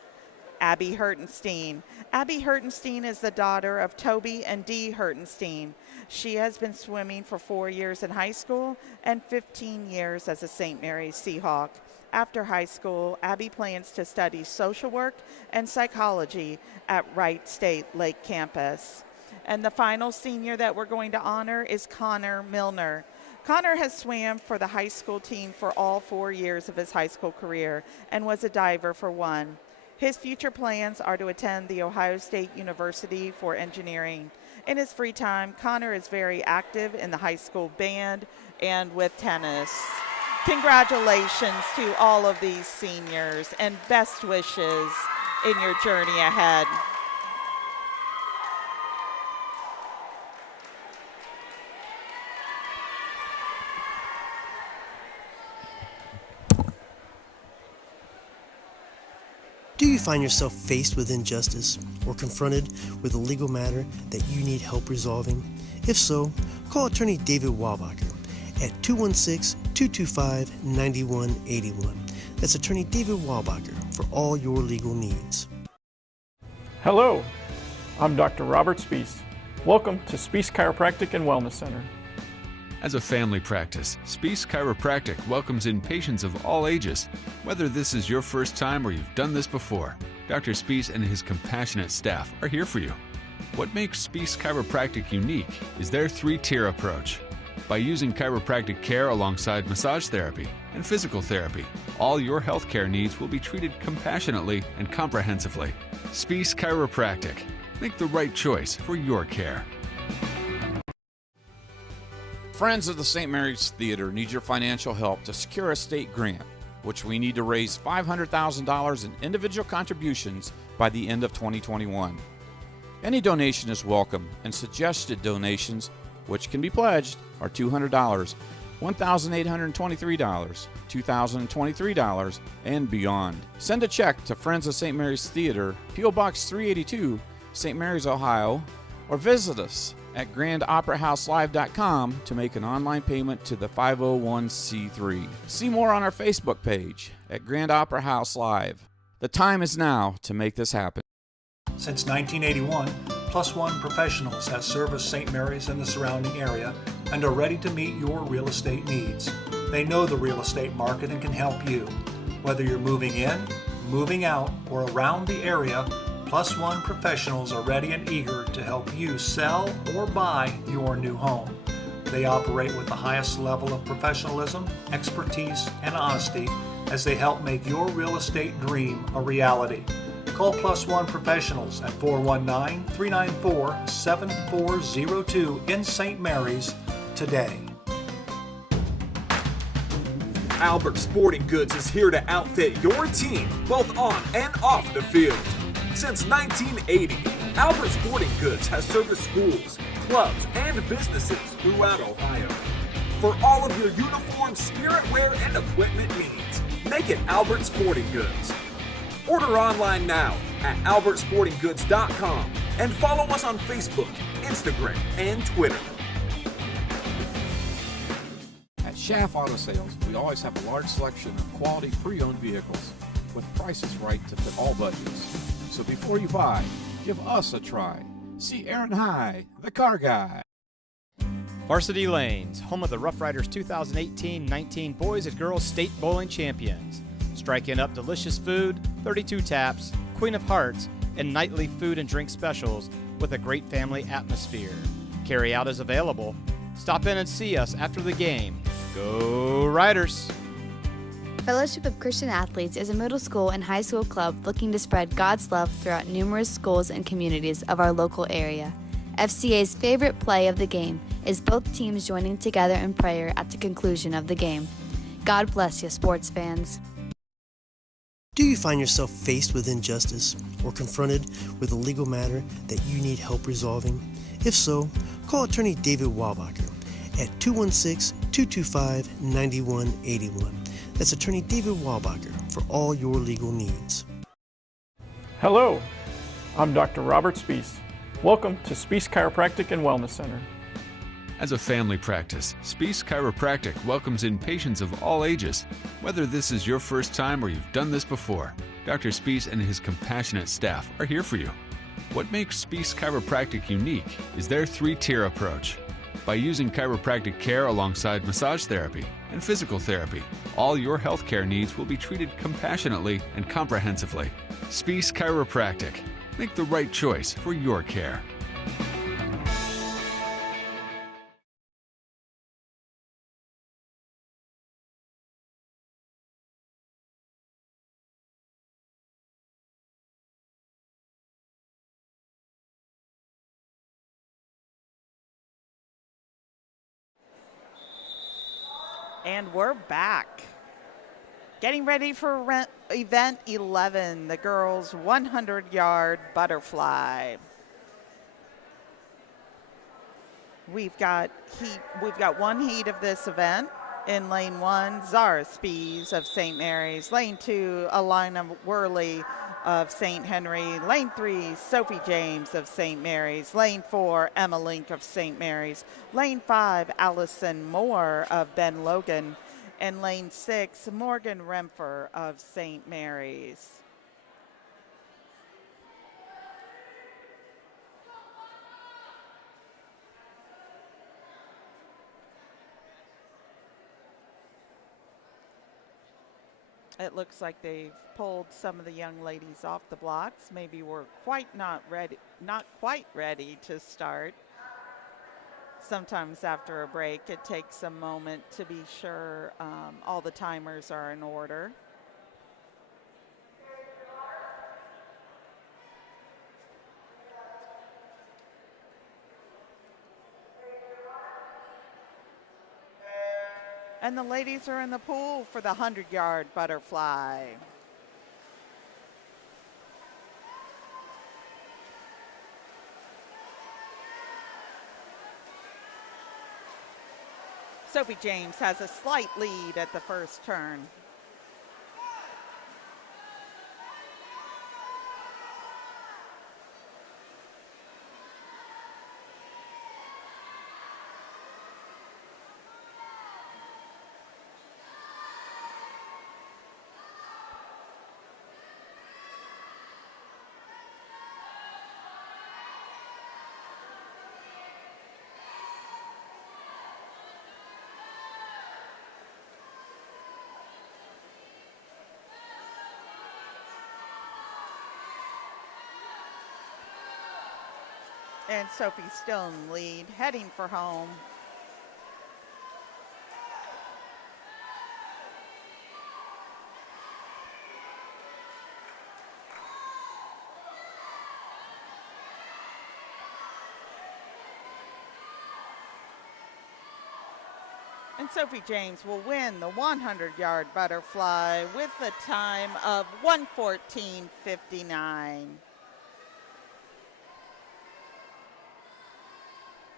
Abby Hertenstein. Abby Hertenstein is the daughter of Toby and Dee Hertenstein. She has been swimming for 4 years in high school and 15 years as a St. Mary's Seahawk. After high school, Abby plans to study social work and psychology at Wright State Lake Campus. And the final senior that we're going to honor is Connor Milner. Connor has swam for the high school team for all 4 years of his high school career and was a diver for 1. His future plans are to attend the Ohio State University for engineering. In his free time, Connor is very active in the high school band and with tennis. Congratulations to all of these seniors and best wishes in your journey ahead. Do you find yourself faced with injustice or confronted with a legal matter that you need help resolving? If so, call attorney David Wabacher at 216-225-9181. That's attorney David Wabacher for all your legal needs. Hello, I'm Dr. Robert Spees. Welcome to Spees Chiropractic and Wellness Center. As a family practice, Spees Chiropractic welcomes in patients of all ages. Whether this is your first time or you've done this before, Dr. Spees and his compassionate staff are here for you. What makes Spees Chiropractic unique is their 3-tier approach. By using chiropractic care alongside massage therapy and physical therapy, all your healthcare needs will be treated compassionately and comprehensively. Spees Chiropractic. Make the right choice for your care. Friends of the St. Mary's Theater need your financial help to secure a state grant, which we need to raise $500,000 in individual contributions by the end of 2021. Any donation is welcome, and suggested donations, which can be pledged, are $200, $1,823, $2,023, and beyond. Send a check to Friends of St. Mary's Theater, P.O. Box 382, St. Mary's, Ohio, or visit us at GrandOperaHouseLive.com to make an online payment to the 501c3. See more on our Facebook page at Grand Opera House Live. The time is now to make this happen. Since 1981, Plus One Professionals has serviced St. Mary's and the surrounding area and are ready to meet your real estate needs. They know the real estate market and can help you. Whether you're moving in, moving out, or around the area, Plus One Professionals are ready and eager to help you sell or buy your new home. They operate with the highest level of professionalism, expertise, and honesty as they help make your real estate dream a reality. Call Plus One Professionals at 419-394-7402 in St. Mary's today. Albert Sporting Goods is here to outfit your team, both on and off the field. Since 1980, Albert Sporting Goods has serviced schools, clubs, and businesses throughout Ohio. For all of your uniform, spirit wear, and equipment needs, make it Albert Sporting Goods. Order online now at albertsportinggoods.com and follow us on Facebook, Instagram, and Twitter. At Schaff Auto Sales, we always have a large selection of quality pre-owned vehicles with prices right to fit all budgets. So before you buy, give us a try. See Aaron High, the car guy. Varsity Lanes, home of the Rough Riders 2018-19 Boys and Girls State Bowling Champions. Striking up delicious food, 32 taps, Queen of Hearts, and nightly food and drink specials with a great family atmosphere. Carry out is available. Stop in and see us after the game. Go Riders! Fellowship of Christian Athletes is a middle school and high school club looking to spread God's love throughout numerous schools and communities of our local area. FCA's favorite play of the game is both teams joining together in prayer at the conclusion of the game. God bless you, sports fans. Do you find yourself faced with injustice or confronted with a legal matter that you need help resolving? If so, call attorney David Wahlbacher at 216-225-9181. That's attorney David Wahlbacher for all your legal needs. Hello, I'm Dr. Robert Spees. Welcome to Spees Chiropractic and Wellness Center. As a family practice, Spees Chiropractic welcomes in patients of all ages. Whether this is your first time or you've done this before, Dr. Spees and his compassionate staff are here for you. What makes Spees Chiropractic unique is their three-tier approach. By using chiropractic care alongside massage therapy and physical therapy, all your healthcare needs will be treated compassionately and comprehensively. Spees Chiropractic. Make the right choice for your care. And we're back. Getting ready for event 11, the girls' 100-yard butterfly. We've got one heat of this event. In lane 1, Zara Spees of St. Mary's. Lane 2, Alina Worley of St. Henry. Lane 3, Sophie James of St. Mary's. Lane 4, Emma Link of St. Mary's. Lane 5, Allison Moore of Ben Logan. And lane 6, Morgan Rempher of St. Mary's. It looks like they've pulled some of the young ladies off the blocks. Maybe we're not quite ready to start. Sometimes after a break, it takes a moment to be sure all the timers are in order. And the ladies are in the pool for the 100-yard butterfly. Sophie James has a slight lead at the first turn. And Sophie's still in the lead, heading for home. And Sophie James will win the 100-yard butterfly with a time of 1:14.59.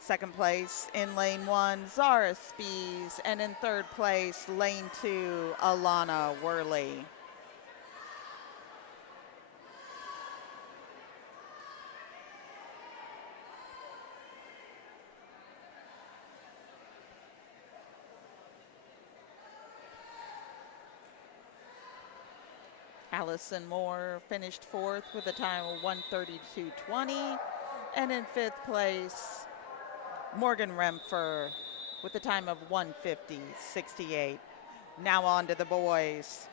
Second place in lane 1, Zara Spies, and in third place, lane 2, Alana Worley. Allison Moore finished fourth with a time of 1:32.20. And in fifth place, Morgan Remfer with a time of 1:50.68. Now on to the boys.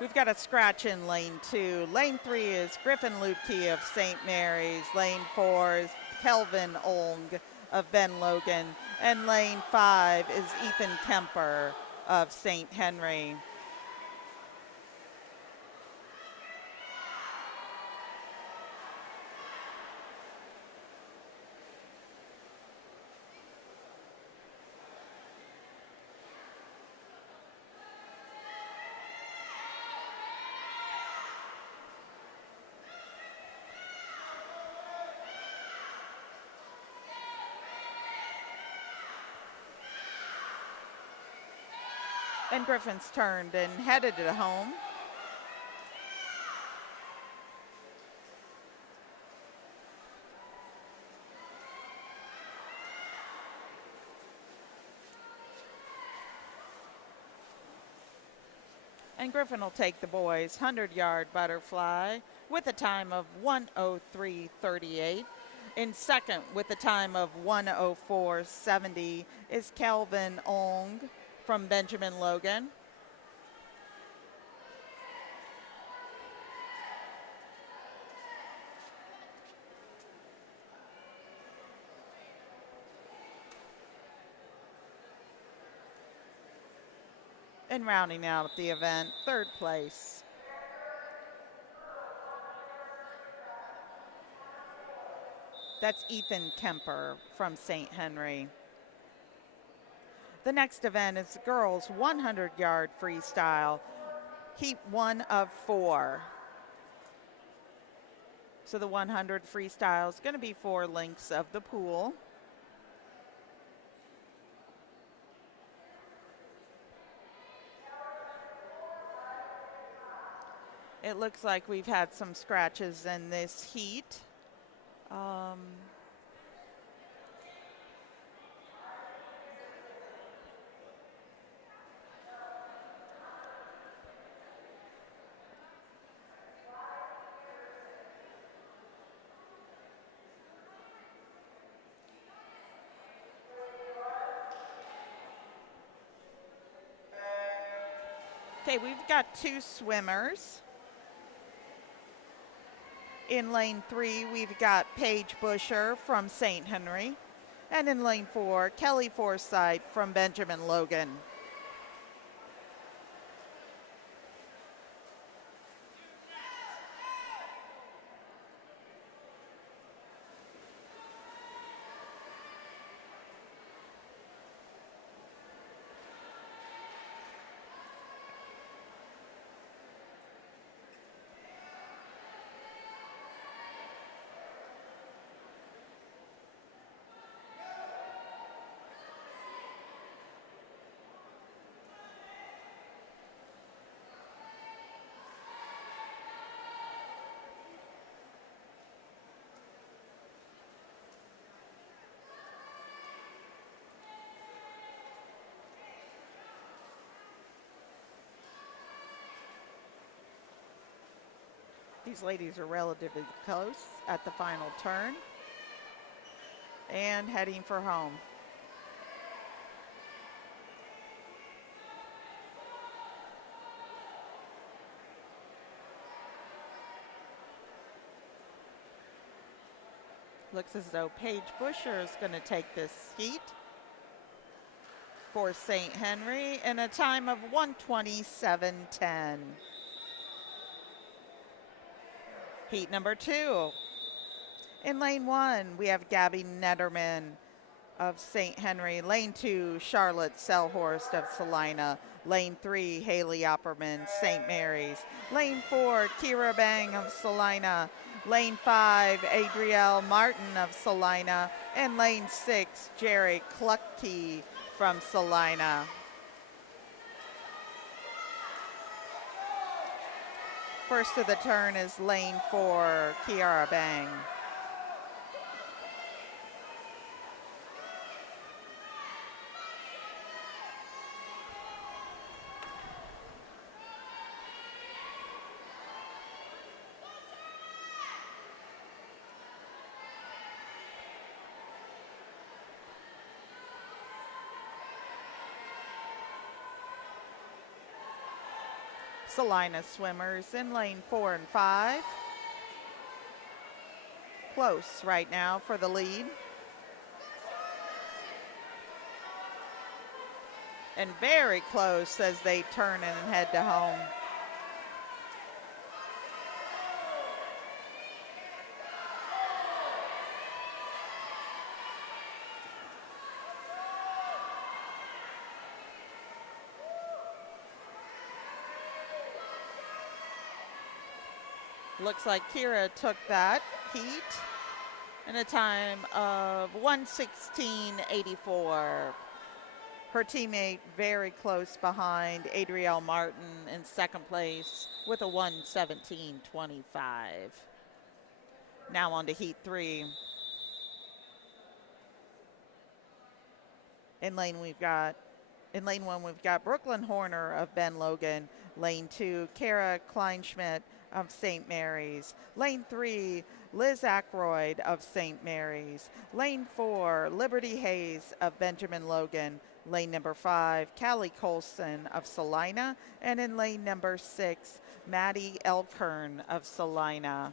We've got a scratch in lane 2. Lane 3 is Griffin Lutke of St. Mary's. Lane 4 is Kelvin Olng of Ben Logan. And lane 5 is Ethan Kemper of St. Henry. And Griffin's turned and headed to home. And Griffin will take the boys' 100-yard butterfly with a time of 1:03.38. In second with a time of 1:04.70 is Kelvin Ong from Benjamin Logan. And rounding out the event, third place, that's Ethan Kemper from St. Henry. The next event is the girls' 100-yard freestyle, heat 1 of 4. So the 100 freestyle is going to be 4 lengths of the pool. It looks like we've had some scratches in this heat. Okay, we've got 2 swimmers. In lane 3, we've got Paige Busher from St. Henry. And in lane 4, Kelly Forsythe from Benjamin Logan. These ladies are relatively close at the final turn and heading for home. Looks as though Paige Busher is going to take this heat for St. Henry in a time of 1:27.10. Heat number 2. In lane 1, we have Gabby Nerderman of St. Henry. Lane 2, Charlotte Selhorst of Salina. Lane 3, Haley Opperman, St. Mary's. Lane 4, Kira Bang of Salina. Lane 5, Adrielle Martin of Salina. And lane 6, Jerry Kluckey from Salina. First to the turn is lane 4, Kiara Bang. Salina swimmers in lane 4 and 5. Close right now for the lead. And very close as they turn and head to home. Looks like Kira took that heat in a time of 1:16.84. Her teammate very close behind, Adrielle Martin in second place with a 1:17.25. Now on to heat 3. In lane 1, we've got Brooklyn Horner of Ben Logan. Lane 2, Kara Kleinschmidt of St. Mary's. Lane 3, Liz Aykroyd of St. Mary's. Lane 4, Liberty Hayes of Benjamin Logan. Lane number 5, Callie Colson of Salina. And in lane number 6, Maddie Elkern of Salina.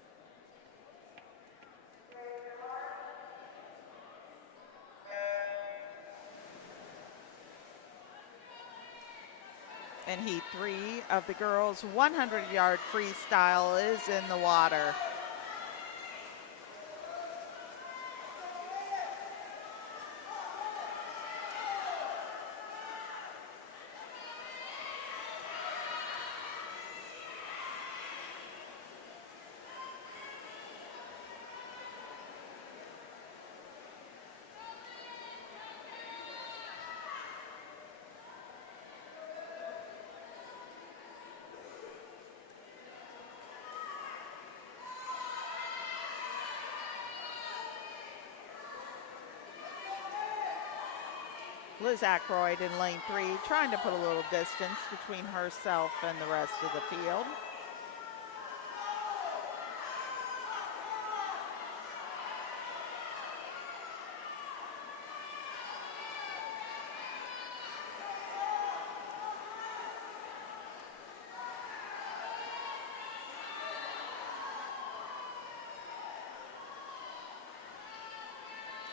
And heat 3 of the girls' 100-yard freestyle is in the water. Liz Aykroyd in lane 3, trying to put a little distance between herself and the rest of the field.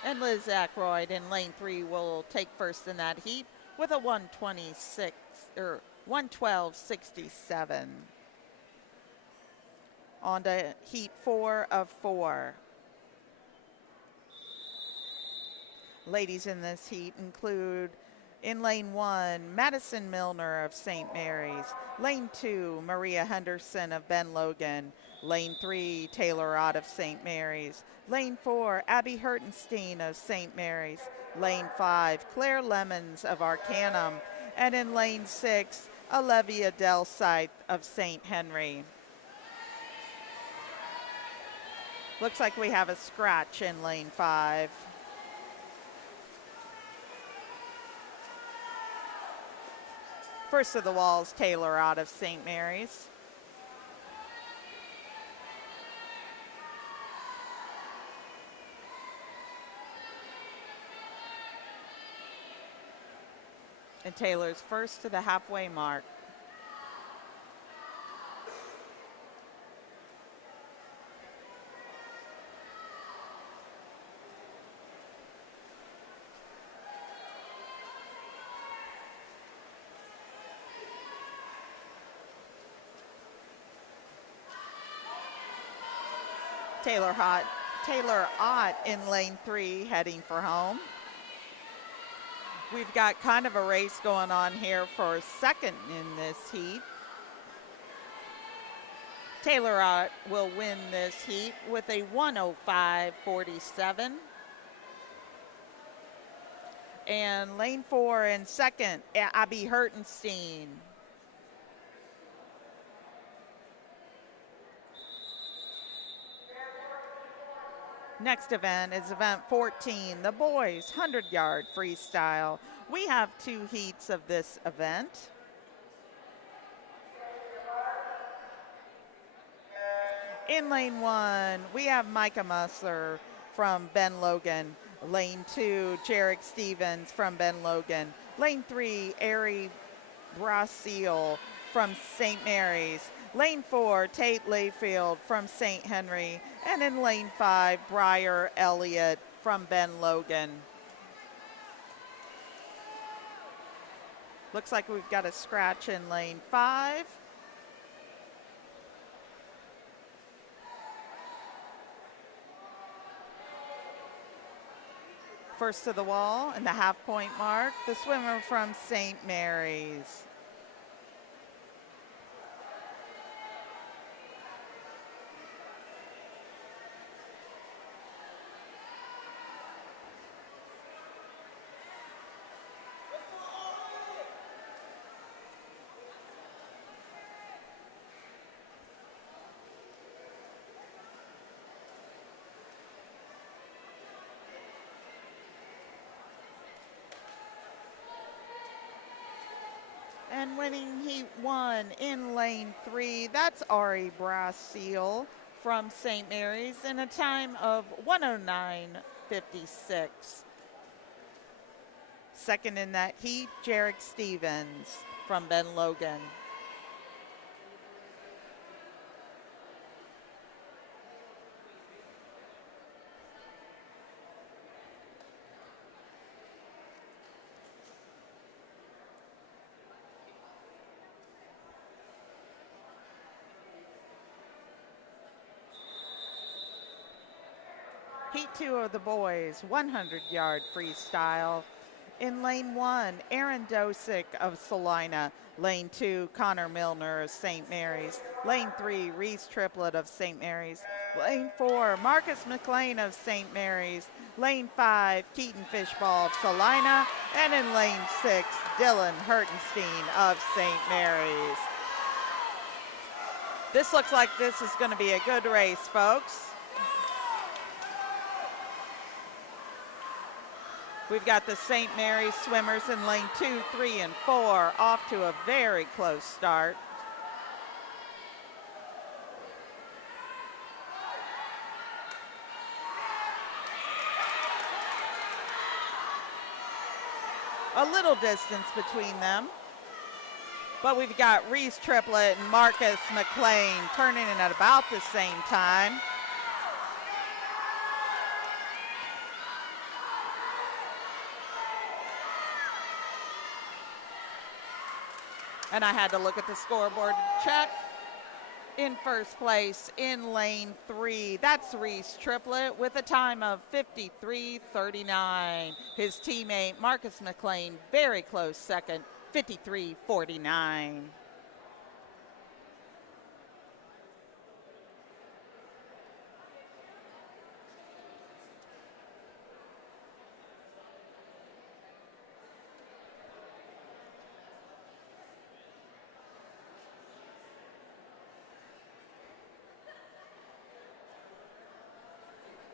And Liz Aykroyd in lane 3 will take first in that heat with a 1:12.67. On to heat 4 of 4. Ladies in this heat include in lane 1, Madison Milner of St. Mary's. Lane 2, Maria Henderson of Ben Logan. Lane 3, Taylor Ott of St. Mary's. Lane 4, Abby Hertenstein of St. Mary's. Lane 5, Claire Lemons of Arcanum. And in lane 6, Olivia Delsight of St. Henry. Looks like we have a scratch in lane 5. First of the walls, Taylor Ott of St. Mary's. And Taylor's first to the halfway mark. Taylor Ott in lane 3 heading for home. We've got kind of a race going on here for second in this heat. Taylor Ott will win this heat with a 1:05.47. And lane 4 in second, Abby Hertenstein. Next event is event 14, the boys 100-yard freestyle. We have 2 heats of this event. In lane 1, we have Micah Musser from Ben Logan. Lane 2, Jarek Stevens from Ben Logan. Lane 3, Ari Brasil from St. Mary's. Lane 4, Tate Layfield from St. Henry. And in lane 5, Briar Elliott from Ben Logan. Looks like we've got a scratch in lane 5. First to the wall and the half-point mark, the swimmer from St. Mary's. And winning heat 1 in lane 3, that's Ari Brasil from St. Mary's in a time of 1:09.56. Second in that heat, Jarek Stevens from Ben Logan. Heat 2 of the boys, 100-yard freestyle. In lane 1, Aaron Dosick of Salina. Lane 2, Connor Milner of St. Mary's. Lane 3, Reese Triplett of St. Mary's. Lane 4, Marcus McLean of St. Mary's. Lane 5, Keaton Fishball of Salina. And in lane 6, Dylan Hertenstein of St. Mary's. This looks like this is going to be a good race, folks. We've got the St. Mary's swimmers in lane 2, 3, and 4 off to a very close start. A little distance between them. But we've got Reese Triplett and Marcus McLean turning in at about the same time. And I had to look at the scoreboard to check. In first place in lane 3, that's Reese Triplett with a time of 53:39. His teammate Marcus McLean, very close second, 53:49.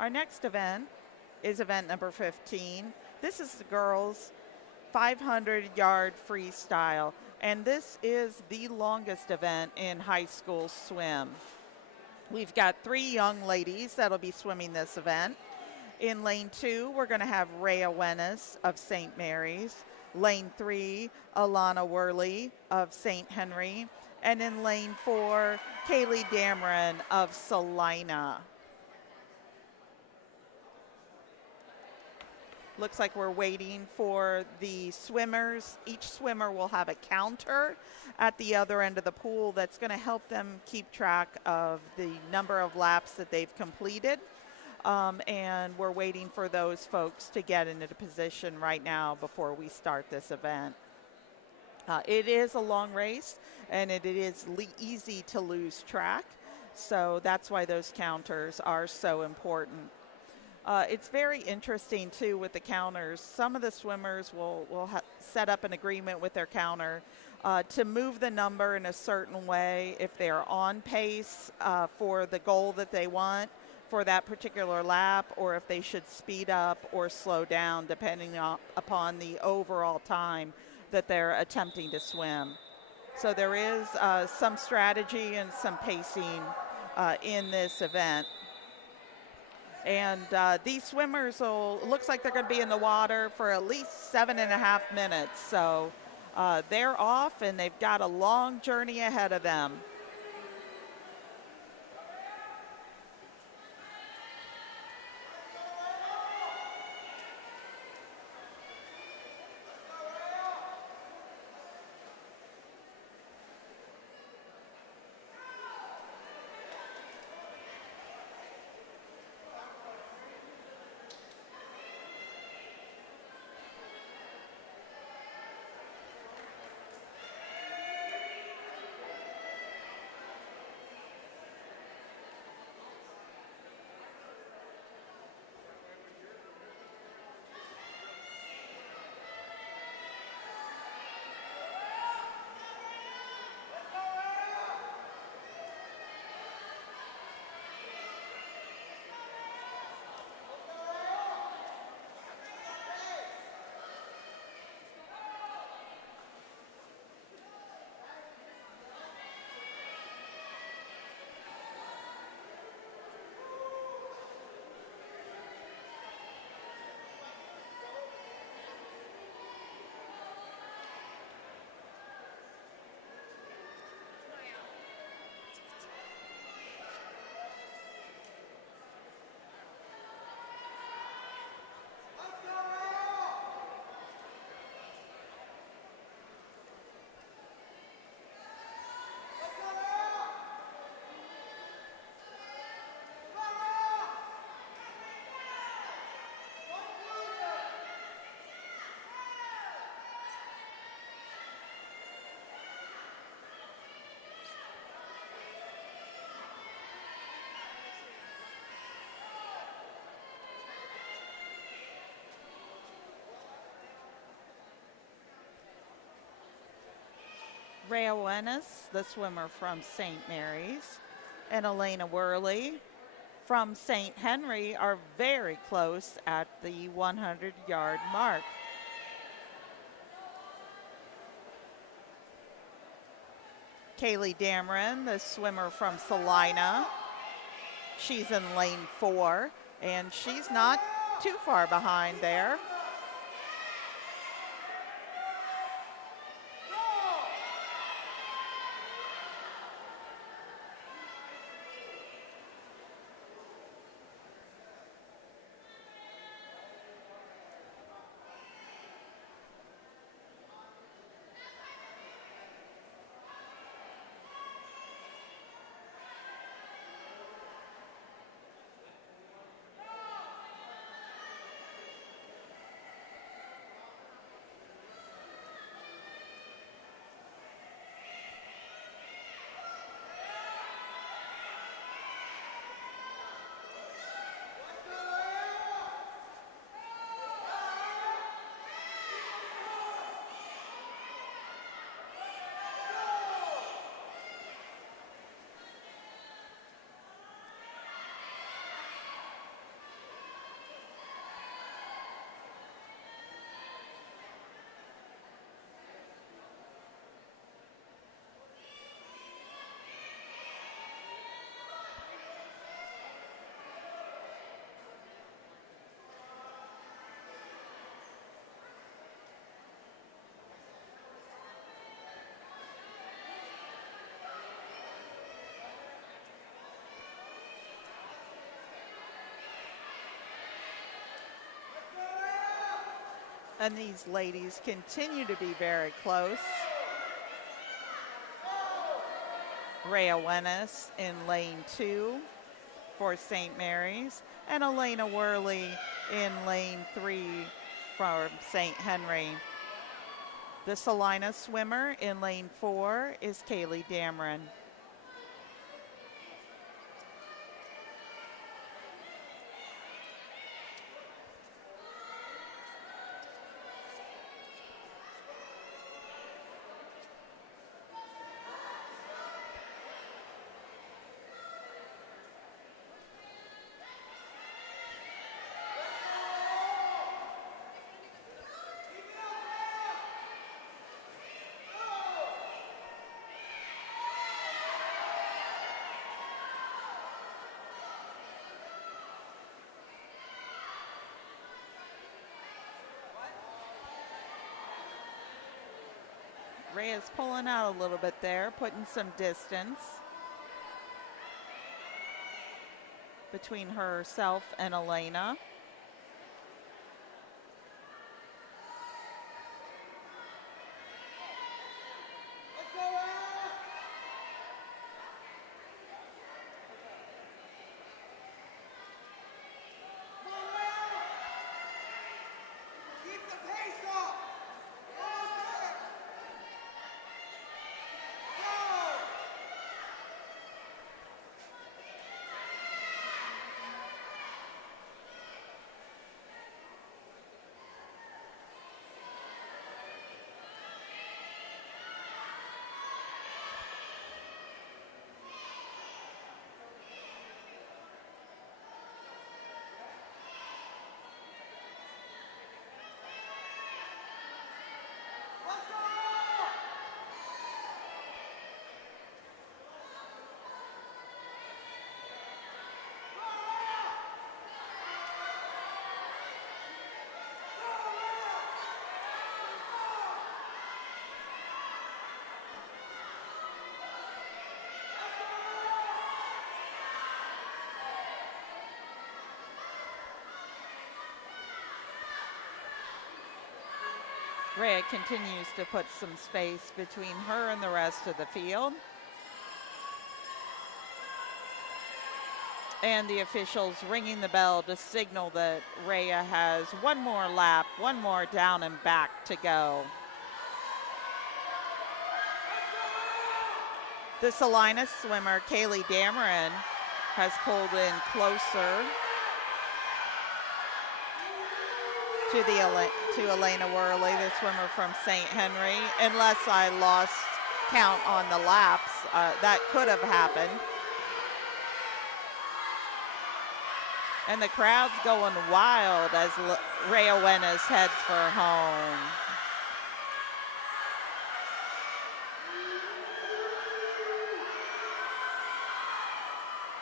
Our next event is event number 15. This is the girls' 500-yard freestyle, and this is the longest event in high school swim. We've got 3 young ladies that'll be swimming this event. In lane 2, we're going to have Rhea Wennis of St. Mary's. Lane 3, Alana Worley of St. Henry. And in lane 4, Kaylee Dameron of Salina. Looks like we're waiting for the swimmers. Each swimmer will have a counter at the other end of the pool that's going to help them keep track of the number of laps that they've completed. And we're waiting for those folks to get into position right now before we start this event. It is a long race, and it is easy to lose track, so that's why those counters are so important. It's very interesting, too, with the counters. Some of the swimmers will set up an agreement with their counter to move the number in a certain way if they're on pace for the goal that they want for that particular lap, or if they should speed up or slow down depending upon the overall time that they're attempting to swim. So there is some strategy and some pacing in this event. And these swimmers looks like they're going to be in the water for at least 7.5 minutes. So they're off, and they've got a long journey ahead of them. Rhea Wennis, the swimmer from St. Mary's, and Elena Worley from St. Henry are very close at the 100-yard mark. Kaylee Dameron, the swimmer from Salina, she's in lane 4, and she's not too far behind there. And these ladies continue to be very close. Rhea Wennis in lane 2 for St. Mary's, and Elena Worley in lane 3 from St. Henry. The Salina swimmer in lane 4 is Kaylee Dameron. Rhea's pulling out a little bit there, putting some distance between herself and Elena. Rhea continues to put some space between her and the rest of the field. And the officials ringing the bell to signal that Rhea has one more lap, one more down and back to go. The Salina swimmer, Kaylee Dameron, has pulled in closer to Elena Worley, the swimmer from St. Henry. Unless I lost count on the laps, that could have happened. And the crowd's going wild as Rhea Wennis heads for home.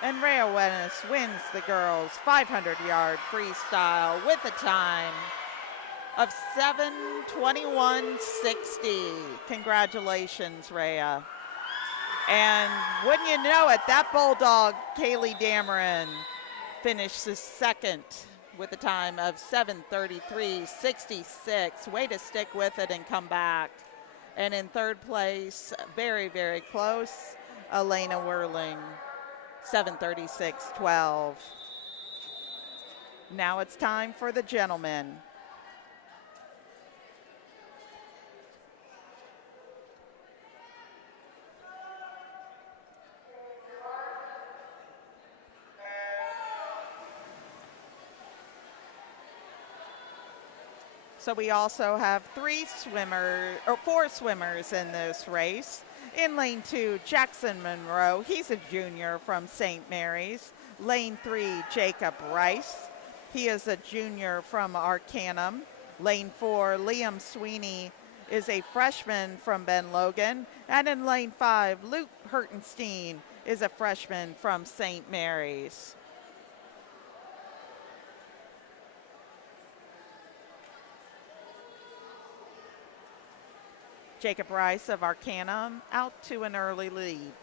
And Rhea Wennis wins the girls' 500-yard freestyle with a time of 7:21.60. Congratulations, Rhea. And wouldn't you know it, that Bulldog, Kaylee Dameron, finishes second with a time of 7:33.66. Way to stick with it and come back. And in third place, very, very close, Elena Whirling, 7:36.12. Now it's time for the gentlemen. So we also have four swimmers in this race. In lane 2, Jackson Monroe. He's a junior from St. Mary's. Lane 3, Jacob Rice. He is a junior from Arcanum. Lane 4, Liam Sweeney is a freshman from Ben Logan. And in lane 5, Luke Hertenstein is a freshman from St. Mary's. Jacob Rice of Arcanum out to an early lead.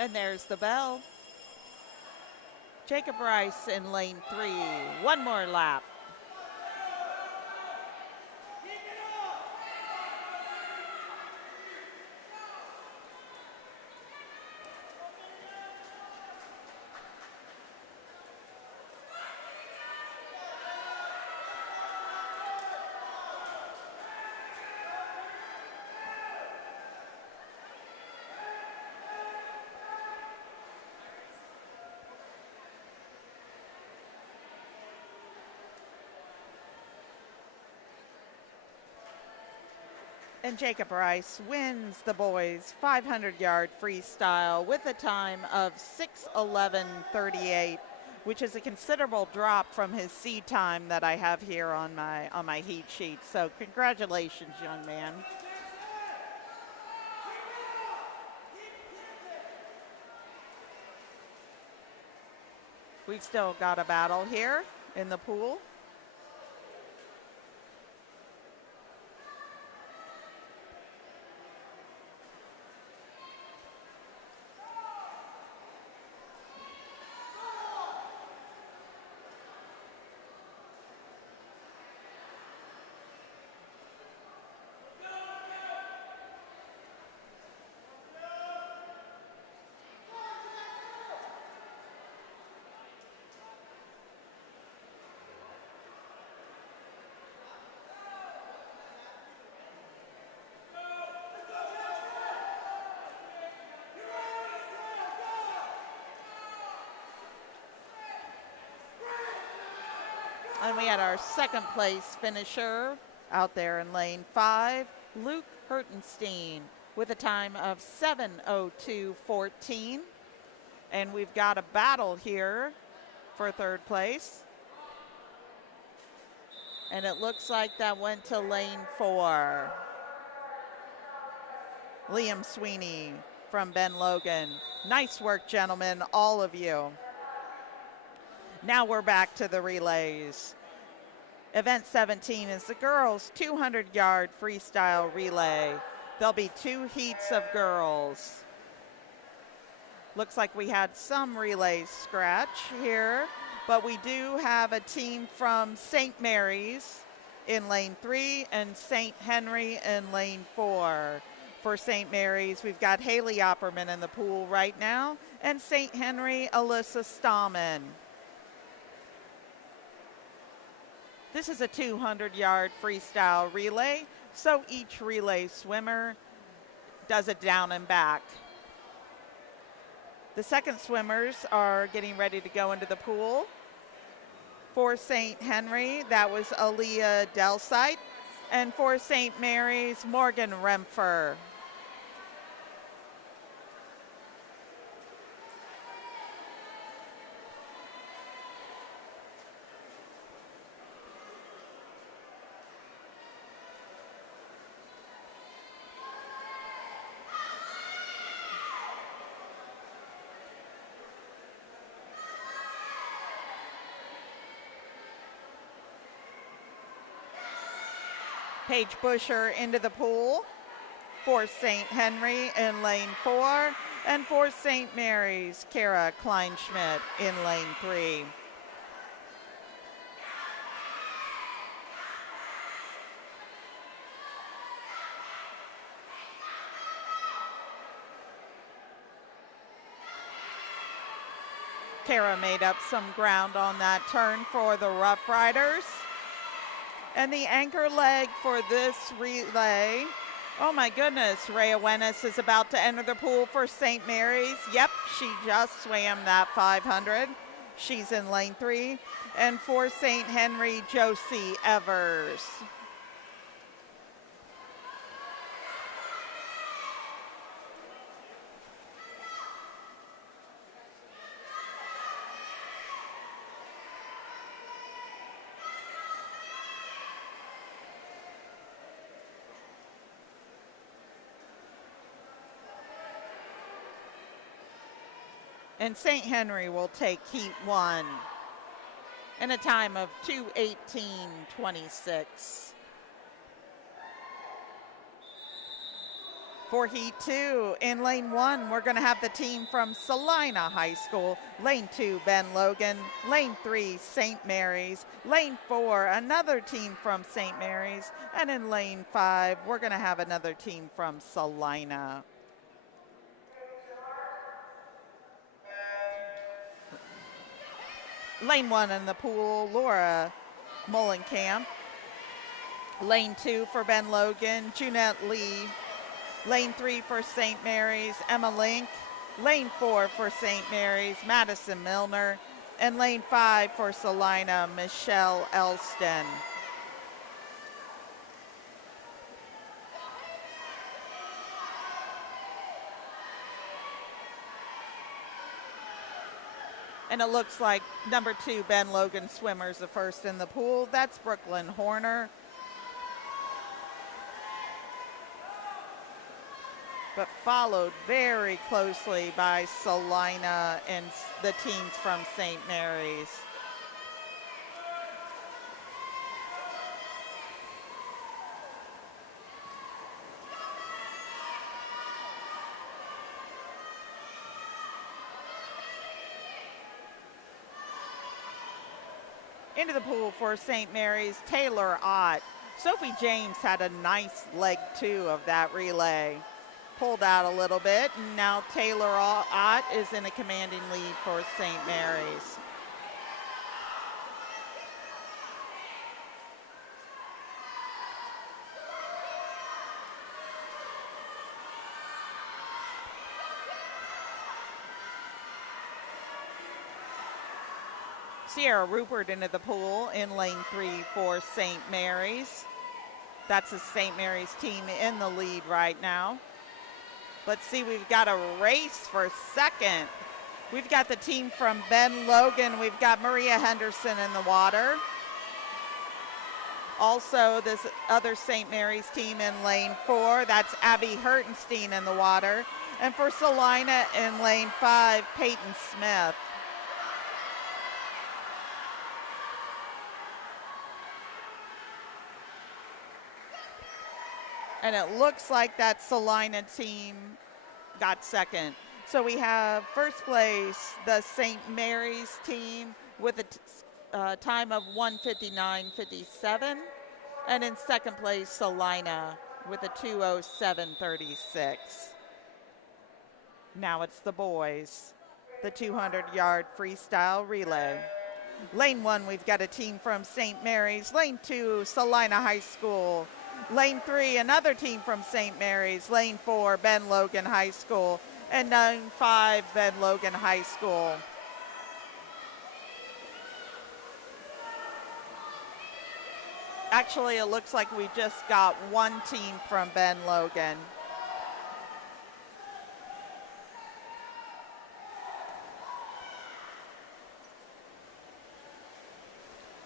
And there's the bell. Jacob Rice in lane 3. One more lap. And Jacob Rice wins the boys 500-yard freestyle with a time of 6:11:38, which is a considerable drop from his seed time that I have here on my heat sheet. So congratulations, young man. We've still got a battle here in the pool. And we had our second place finisher out there in lane 5, Luke Hertenstein, with a time of 7:02:14. And we've got a battle here for third place. And it looks like that went to lane 4. Liam Sweeney from Ben Logan. Nice work, gentlemen, all of you. Now we're back to the relays. Event 17 is the girls' 200-yard freestyle relay. There'll be 2 heats of girls. Looks like we had some relays scratch here, but we do have a team from St. Mary's in lane 3 and St. Henry in lane 4. For St. Mary's, we've got Haley Opperman in the pool right now, and St. Henry, Alyssa Stallman. This is a 200-yard freestyle relay, so each relay swimmer does it down and back. The second swimmers are getting ready to go into the pool. For St. Henry, that was Olivia Delsight, and for St. Mary's, Morgan Rempfer. Paige Busher into the pool for St. Henry in lane 4, and for St. Mary's, Kara Kleinschmidt in lane 3. Kara made up some ground on that turn for the Rough Riders. And the anchor leg for this relay, oh my goodness, Rhea Wennis is about to enter the pool for St. Mary's. Yep, she just swam that 500. She's in lane 3. And for St. Henry, Josie Evers. And St. Henry will take heat 1 in a time of 2:18:26. For Heat 2, in Lane 1, we're going to have the team from Salina High School. Lane 2, Ben Logan. Lane 3, St. Mary's. Lane 4, another team from St. Mary's. And in Lane 5, we're going to have another team from Salina. Lane 1 in the pool, Laura Mullenkamp. Lane 2 for Ben Logan, Junette Lee. Lane 3 for St. Mary's, Emma Link. Lane 4 for St. Mary's, Madison Milner. And Lane 5 for Salina, Michelle Elston. And it looks like number 2, Ben Logan swimmers, the first in the pool. That's Brooklyn Horner. But followed very closely by Salina and the teams from St. Mary's. Into the pool for St. Mary's, Taylor Ott. Sophie James had a nice leg 2 of that relay. Pulled out a little bit, and now Taylor Ott is in a commanding lead for St. Mary's. Sierra Rupert into the pool in lane 3 for St. Mary's. That's the St. Mary's team in the lead right now. Let's see, we've got a race for second. We've got the team from Ben Logan. We've got Maria Henderson in the water. Also, this other St. Mary's team in lane 4, that's Abby Hertenstein in the water. And for Salina in lane 5, Peyton Smith. And it looks like that Salina team got second. So we have first place, the St. Mary's team with a time of 1:59.57. And in second place, Salina with a 2:07.36. Now it's the boys, the 200-yard freestyle relay. Lane 1, we've got a team from St. Mary's. Lane 2, Salina High School. Lane 3, another team from St. Mary's. Lane 4, Ben Logan High School. And lane 5, Ben Logan High School. Actually, it looks like we just got one team from Ben Logan.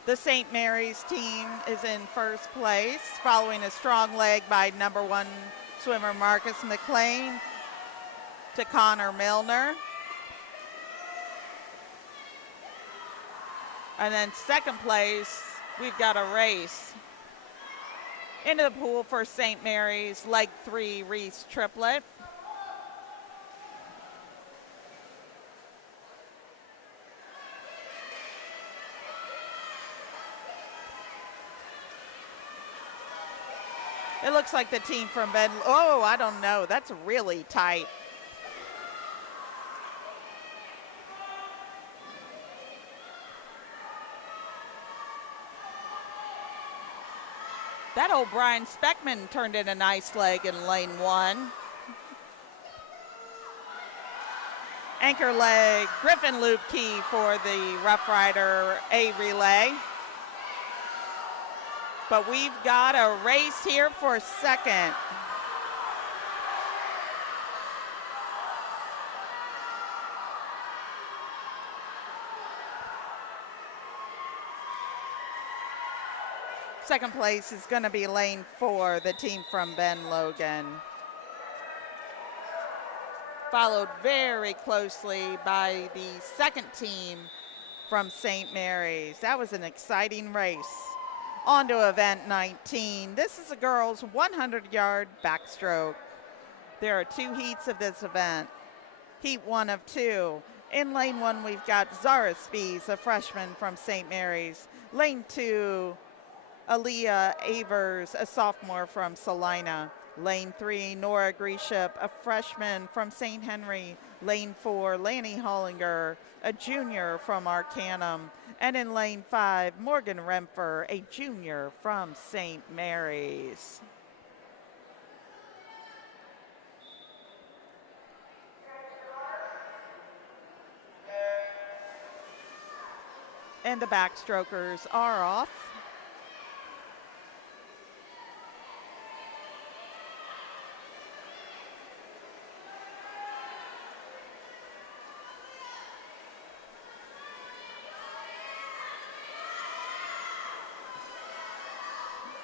The St. Mary's team is in first place, following a strong leg by number 1 swimmer Marcus McLean to Connor Milner. And then second place, we've got a race. Into the pool for St. Mary's, leg 3, Reese Triplett. It looks like the team from Ben, I don't know, that's really tight. That old Brian Speckman turned in a nice leg in lane 1. Anchor leg, Griffin Loop Key for the Rough Rider A relay. But we've got a race here for second. Second place is going to be lane 4, the team from Ben Logan. Followed very closely by the second team from St. Mary's. That was an exciting race. On to event 19. This is a girls' 100-yard backstroke. There are 2 heats of this event. Heat 1 of 2. In lane 1, we've got Zara Spies, a freshman from St. Mary's. Lane 2, Aaliyah Avers, a sophomore from Salina. Lane 3, Nora Greship, a freshman from St. Henry. Lane 4, Lanny Hollinger, a junior from Arcanum. And in lane 5, Morgan Rempfer, a junior from St. Mary's. And the backstrokers are off.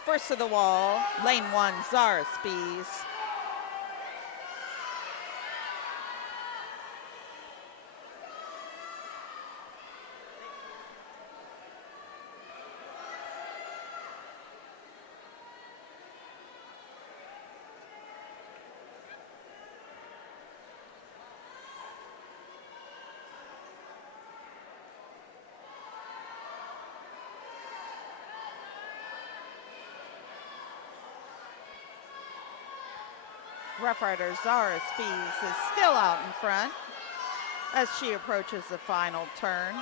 First to the wall, lane 1, Zara Spies. Rough Rider Zara Spies is still out in front as she approaches the final turn.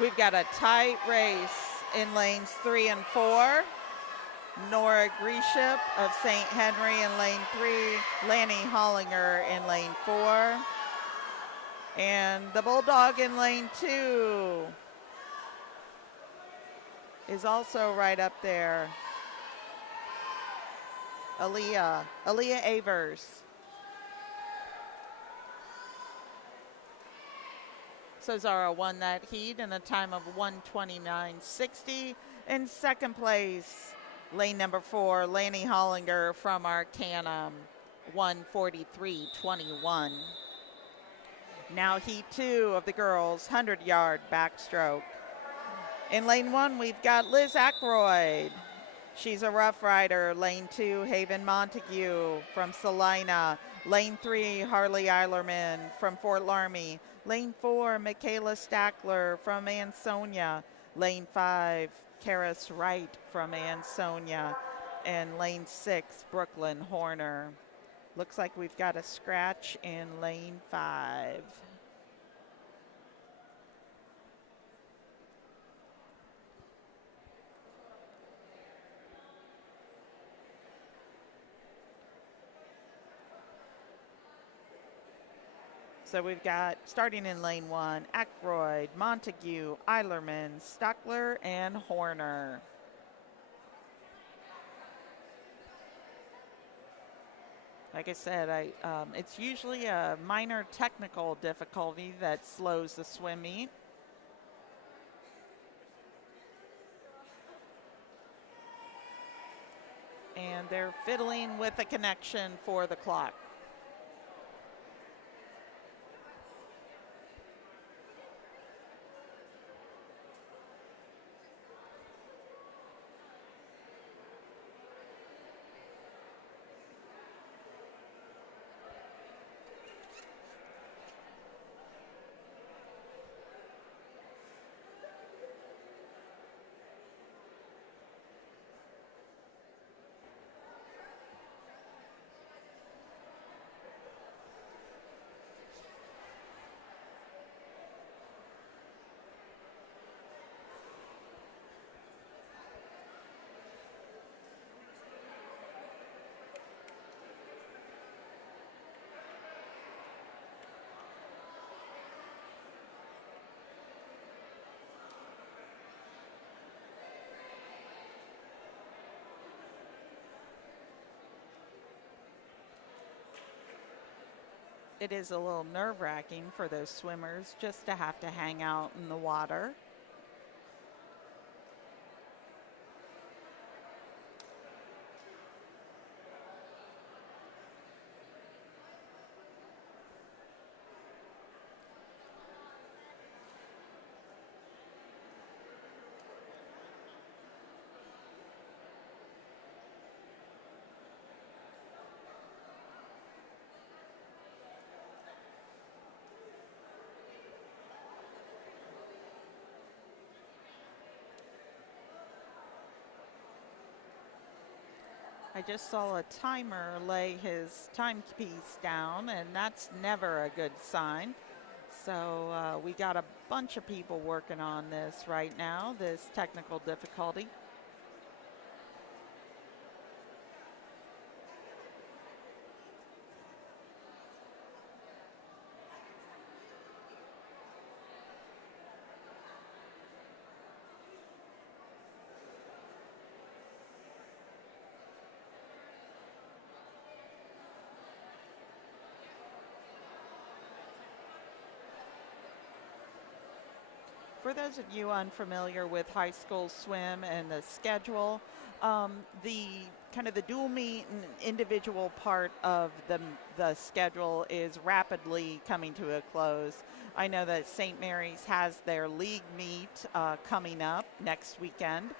We've got a tight race in lanes 3 and 4. Nora Greship of St. Henry in lane 3, Lanny Hollinger in lane 4. And the Bulldog in lane 2 is also right up there. Aaliyah Avers. So Zara won that heat in a time of 1:29.60. In second place, lane number 4, Lanny Hollinger from Arcanum, 1:43.21. Now heat 2 of the girls' 100-yard backstroke. In lane 1, we've got Liz Aykroyd. She's a Rough Rider. Lane 2, Haven Montague from Salina. Lane 3, Harley Eilermann from Fort Laramie. Lane 4, Michaela Stackler from Ansonia. Lane 5, Karis Wright from Ansonia. And lane 6, Brooklyn Horner. Looks like we've got a scratch in lane 5. So we've got, starting in lane 1, Aykroyd, Montague, Eilermann, Stackler, and Horner. Like I said, it's usually a minor technical difficulty that slows the swim meet. And they're fiddling with a connection for the clock. It is a little nerve-wracking for those swimmers just to have to hang out in the water. I just saw a timer lay his timepiece down, and that's never a good sign. So we got a bunch of people working on this right now, this technical difficulty. For those of you unfamiliar with high school swim and the schedule, the kind of the dual meet and individual part of the schedule is rapidly coming to a close. I know that St. Mary's has their league meet coming up next weekend.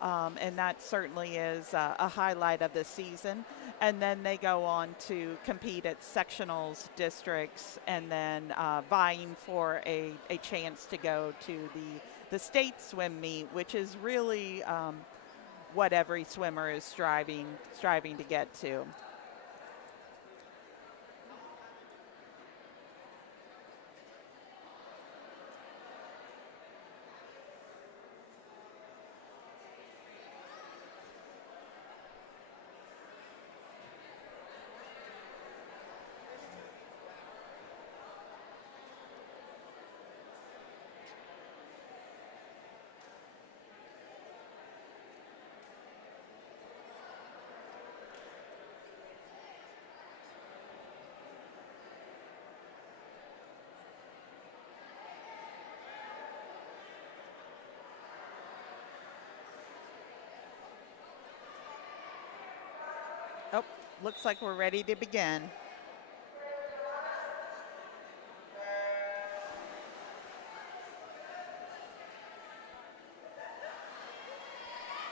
And that certainly is a highlight of the season. And then they go on to compete at sectionals, districts, and then vying for a chance to go to the state swim meet, which is really what every swimmer is striving to get to. Oh, looks like we're ready to begin.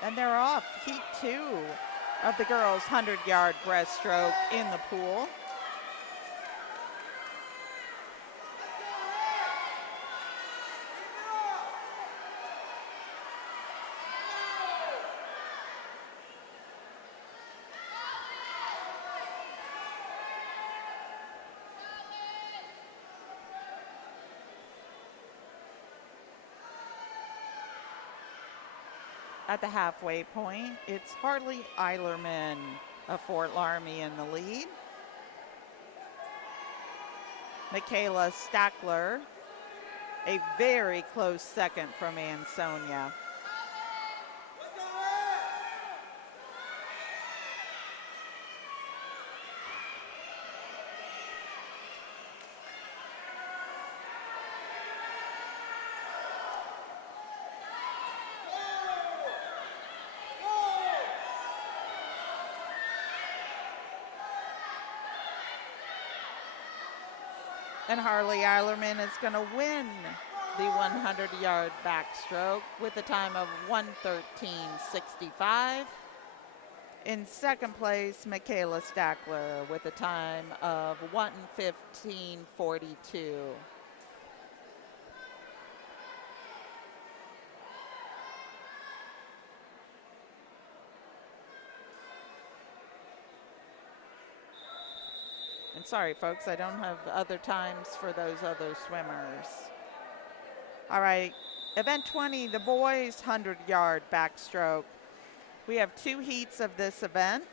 And they're off. Heat 2 of the girls' 100-yard breaststroke in the pool. At the halfway point, it's Harley Eilermann of Fort Laramie in the lead. Michaela Stackler, a very close second from Ansonia. And Harley Eilermann is going to win the 100-yard backstroke with a time of 1:13.65. In second place, Michaela Stackler with a time of 1:15.42. And sorry, folks, I don't have other times for those other swimmers. All right, event 20, the boys' 100-yard backstroke. We have 2 heats of this event.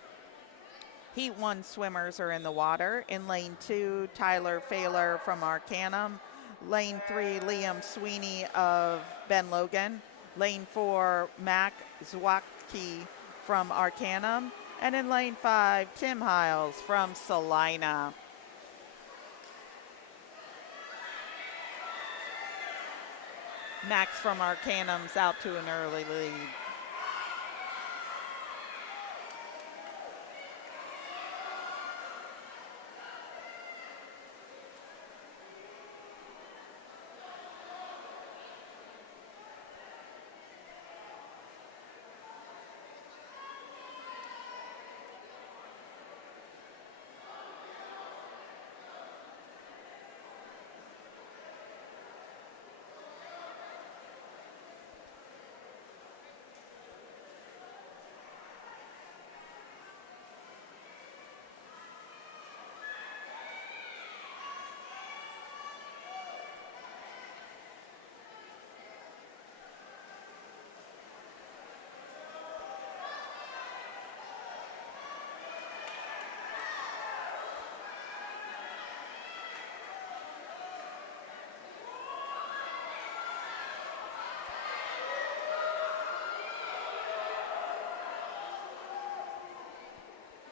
Heat 1 swimmers are in the water. In lane 2, Tyler Failer from Arcanum. Lane 3, Liam Sweeney of Ben Logan. Lane 4, Mac Zwacki from Arcanum. And in lane 5, Tim Hiles from Salina. Max from Arcanum's out to an early lead.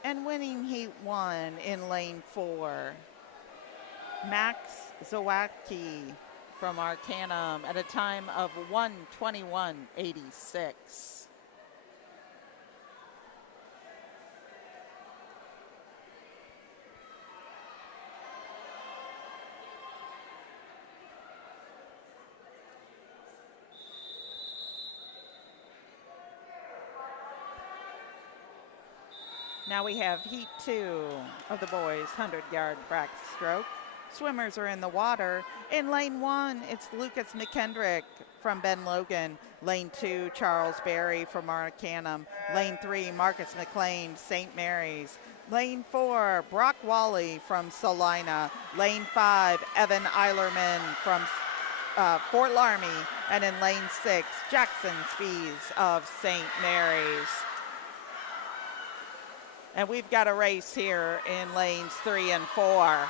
And winning heat 1 in lane 4, Max Zawacki from Arcanum at a time of 1:21.86. Now we have heat 2 of the boys 100-yard backstroke. Swimmers are in the water. In lane 1, it's Lucas McKendrick from Ben Logan. Lane 2, Charles Berry from Arcanum. Lane 3, Marcus McLean, St. Mary's. Lane 4, Brock Wally from Salina. Lane 5, Evan Eilermann from Fort Laramie. And in lane 6, Jackson Spees of St. Mary's. And we've got a race here in lanes 3 and 4.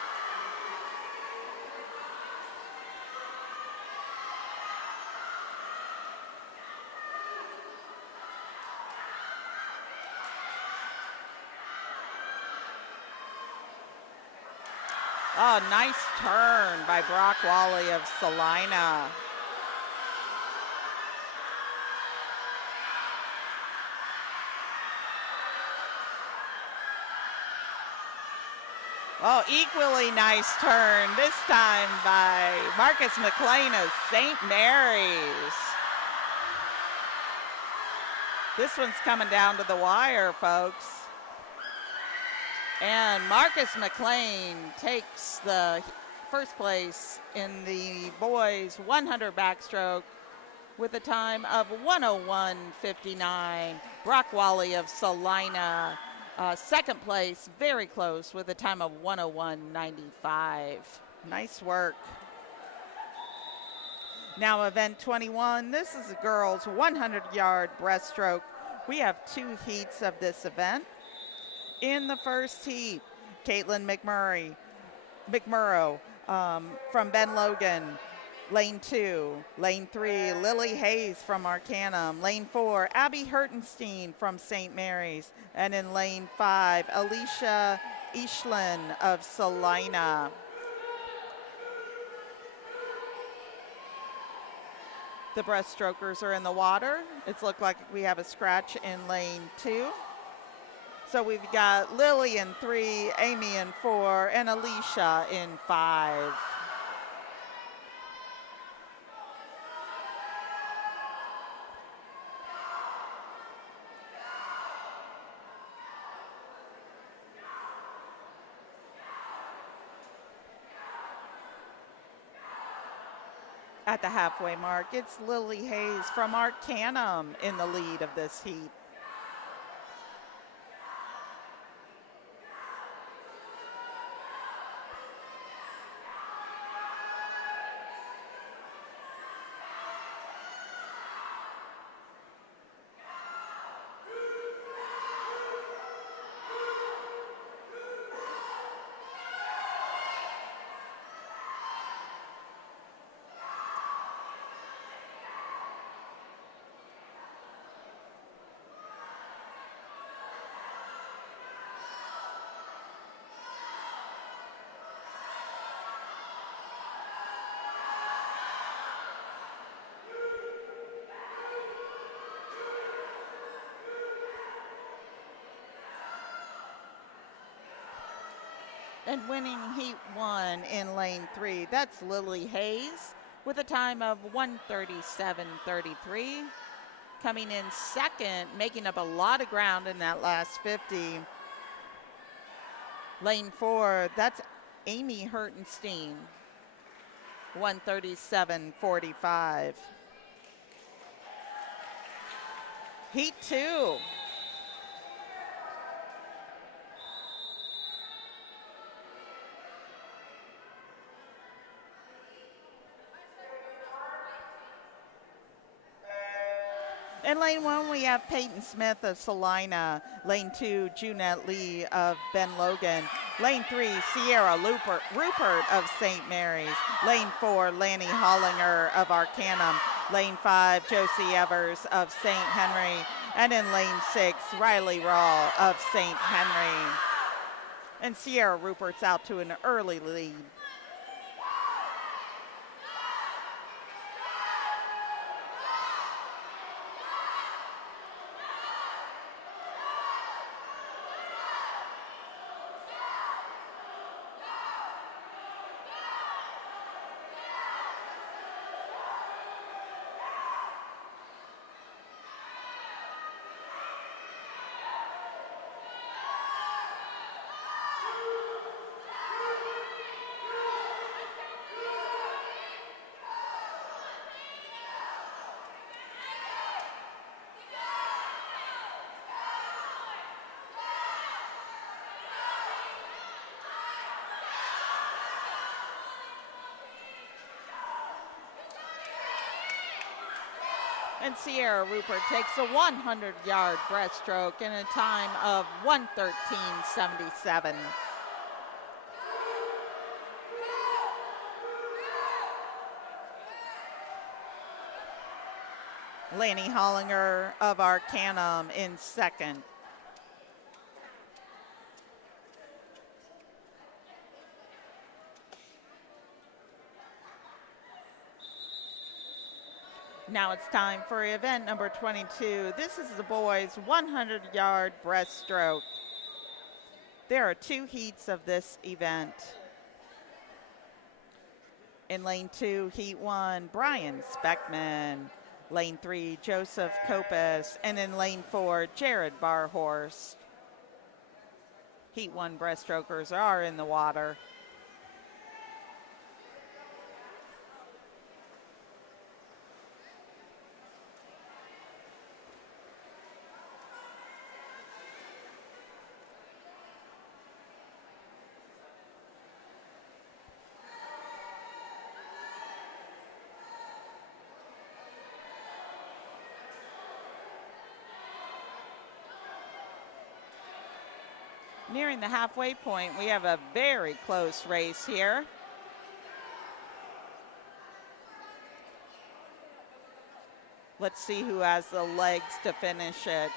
Oh, nice turn by Brock Wally of Salina. Oh, equally nice turn, this time by Marcus McLean of St. Mary's. This one's coming down to the wire, folks. And Marcus McLean takes the first place in the boys 100 backstroke with a time of 1:01.59. Brock Wally of Salina, second place, very close with a time of 1:01.95. Nice work. Now event 21, this is the girls 100-yard breaststroke. We have 2 heats of this event. In the first heat, Caitlin McMurrow from Ben Logan. Lane 2. Lane 3, Lily Hayes from Arcanum. Lane 4, Abby Hertenstein from St. Mary's. And in lane 5, Alicia Ishlin of Salina. The breaststrokers are in the water. It's looked like we have a scratch in lane 2. So we've got Lily in 3, Amy in 4, and Alicia in 5. At the halfway mark, it's Lily Hayes from Arcanum in the lead of this heat. And winning heat 1 in lane 3, that's Lily Hayes with a time of 1:37.33. Coming in second, making up a lot of ground in that last 50. Lane 4, that's Amy Hertenstein, 1:37.45. Heat 2. In lane 1, we have Peyton Smith of Salina. Lane 2, Junette Lee of Ben Logan. Lane 3, Sierra Rupert of St. Mary's. Lane 4, Lanny Hollinger of Arcanum. Lane 5, Josie Evers of St. Henry. And in lane 6, Riley Rawl of St. Henry. And Sierra Rupert's out to an early lead. And Sierra Rupert takes a 100-yard breaststroke in a time of 1:13.77. Lanny Hollinger of Arcanum in second. Now it's time for event number 22. This is the boys' 100-yard breaststroke. There are 2 heats of this event. In lane 2, heat 1, Brian Speckman. Lane 3, Joseph Kopis. And in lane 4, Jared Barhorst. Heat 1 breaststrokers are in the water. Nearing the halfway point, we have a very close race here. Let's see who has the legs to finish it.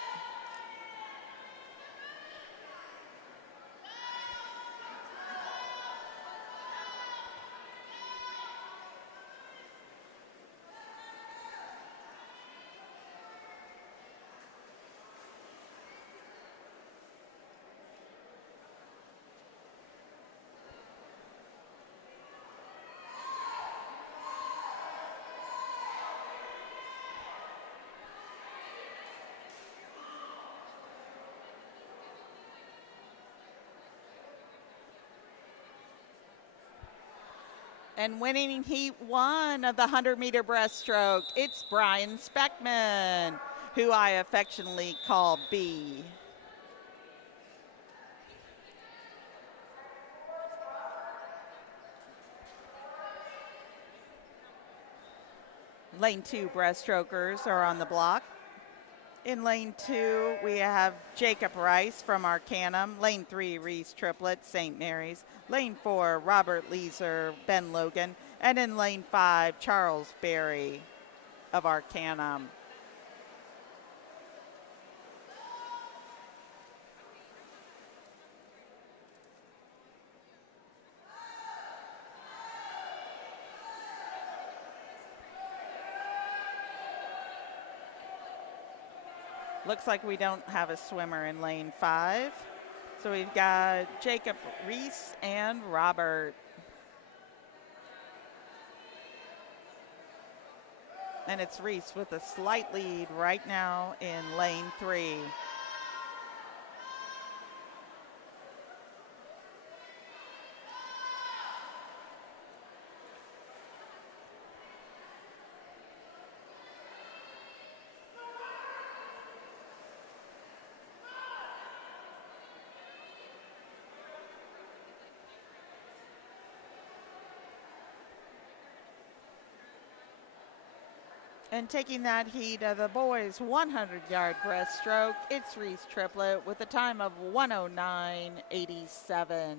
And winning heat 1 of the 100-meter breaststroke, it's Brian Speckman, who I affectionately call B. Lane 2 breaststrokers are on the block. In lane 2, we have Jacob Rice from Arcanum. Lane 3, Reese Triplett, St. Mary's. Lane 4, Robert Leeser, Ben Logan. And in lane 5, Charles Berry of Arcanum. Looks like we don't have a swimmer in lane 5. So we've got Jacob Reese and Robert. And it's Reese with a slight lead right now in lane 3. And taking that heat of the boys' 100-yard breaststroke, it's Reese Triplett with a time of 1:09.87.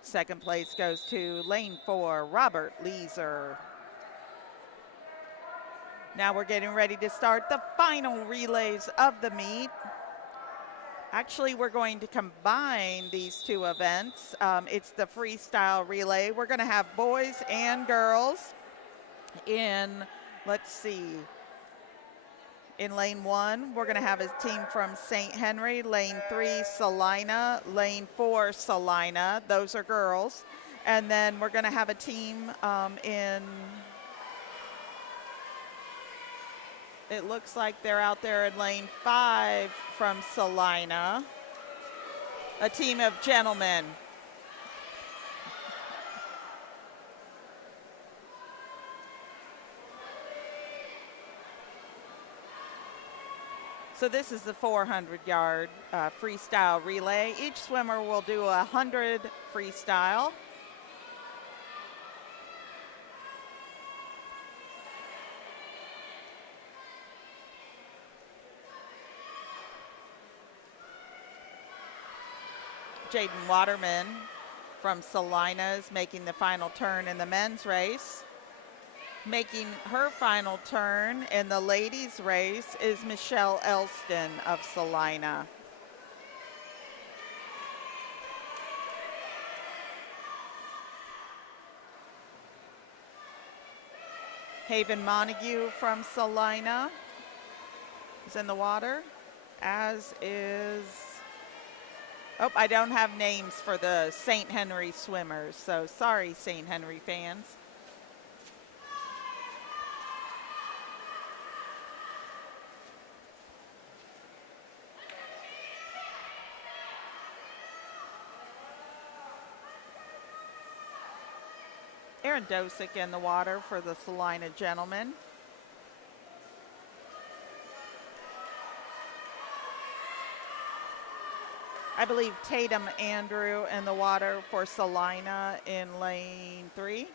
Second place goes to lane 4, Robert Leeser. Now we're getting ready to start the final relays of the meet. Actually, we're going to combine these two events. It's the freestyle relay. We're going to have boys and girls in, let's see, in lane 1, we're going to have a team from St. Henry, lane 3, Salina, lane 4, Salina. Those are girls. And then we're going to have a team it looks like they're out there in lane 5 from Salina, a team of gentlemen. So this is the 400-yard freestyle relay. Each swimmer will do 100 freestyle. Jaden Waterman from Salina is making the final turn in the men's race. Making her final turn in the ladies' race is Michelle Elston of Salina. Haven Montague from Salina is in the water, as is, I don't have names for the St. Henry swimmers, so sorry, St. Henry fans. Aaron Dosick in the water for the Salina gentlemen. I believe Tatum Andrew in the water for Salina in lane 3.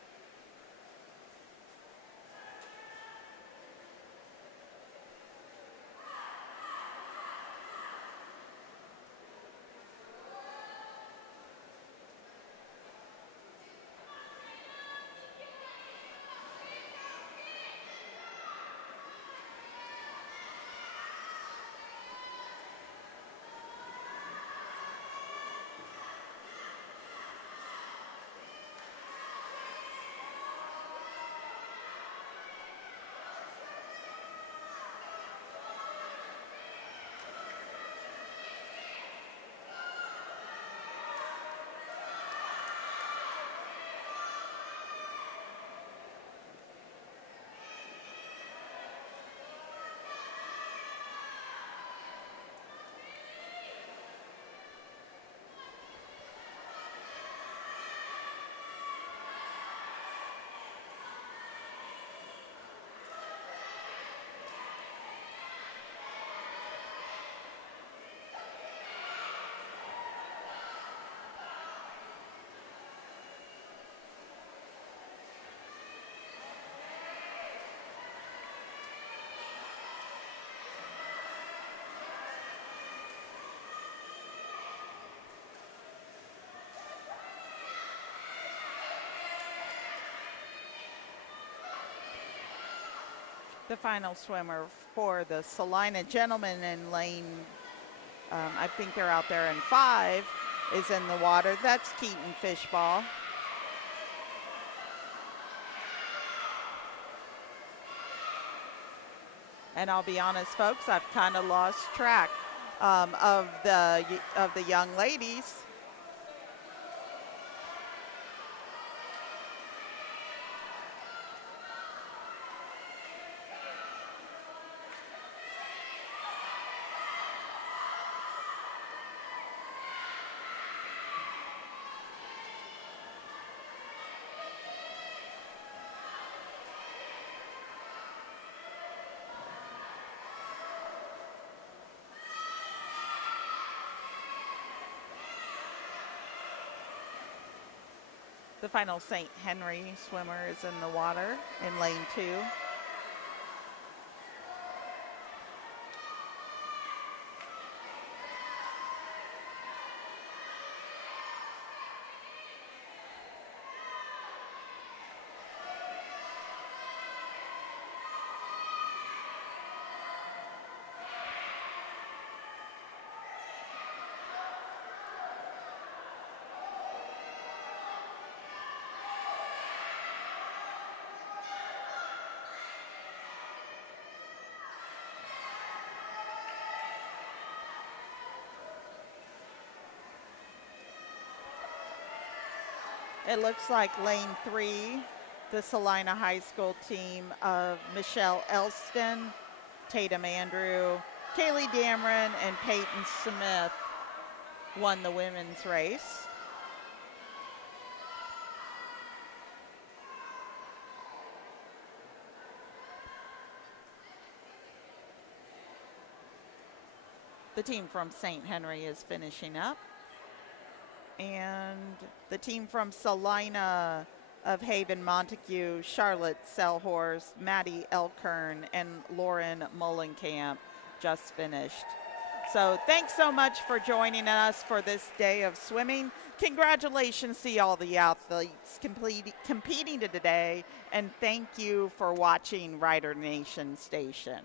The final swimmer for the Salina gentlemen in lane, I think they're out there in 5, is in the water. That's Keaton Fishball. And I'll be honest, folks, I've kind of lost track of the young ladies. The final St. Henry swimmer is in the water in lane 2. It looks like lane 3, the Salina High School team of Michelle Elston, Tatum Andrew, Kaylee Dameron, and Peyton Smith won the women's race. The team from St. Henry is finishing up. And the team from Salina of Haven Montague, Charlotte Selhorst, Maddie Elkern, and Lauren Mullenkamp just finished. So thanks so much for joining us for this day of swimming. Congratulations to all the athletes competing today, and thank you for watching Rider Nation Station.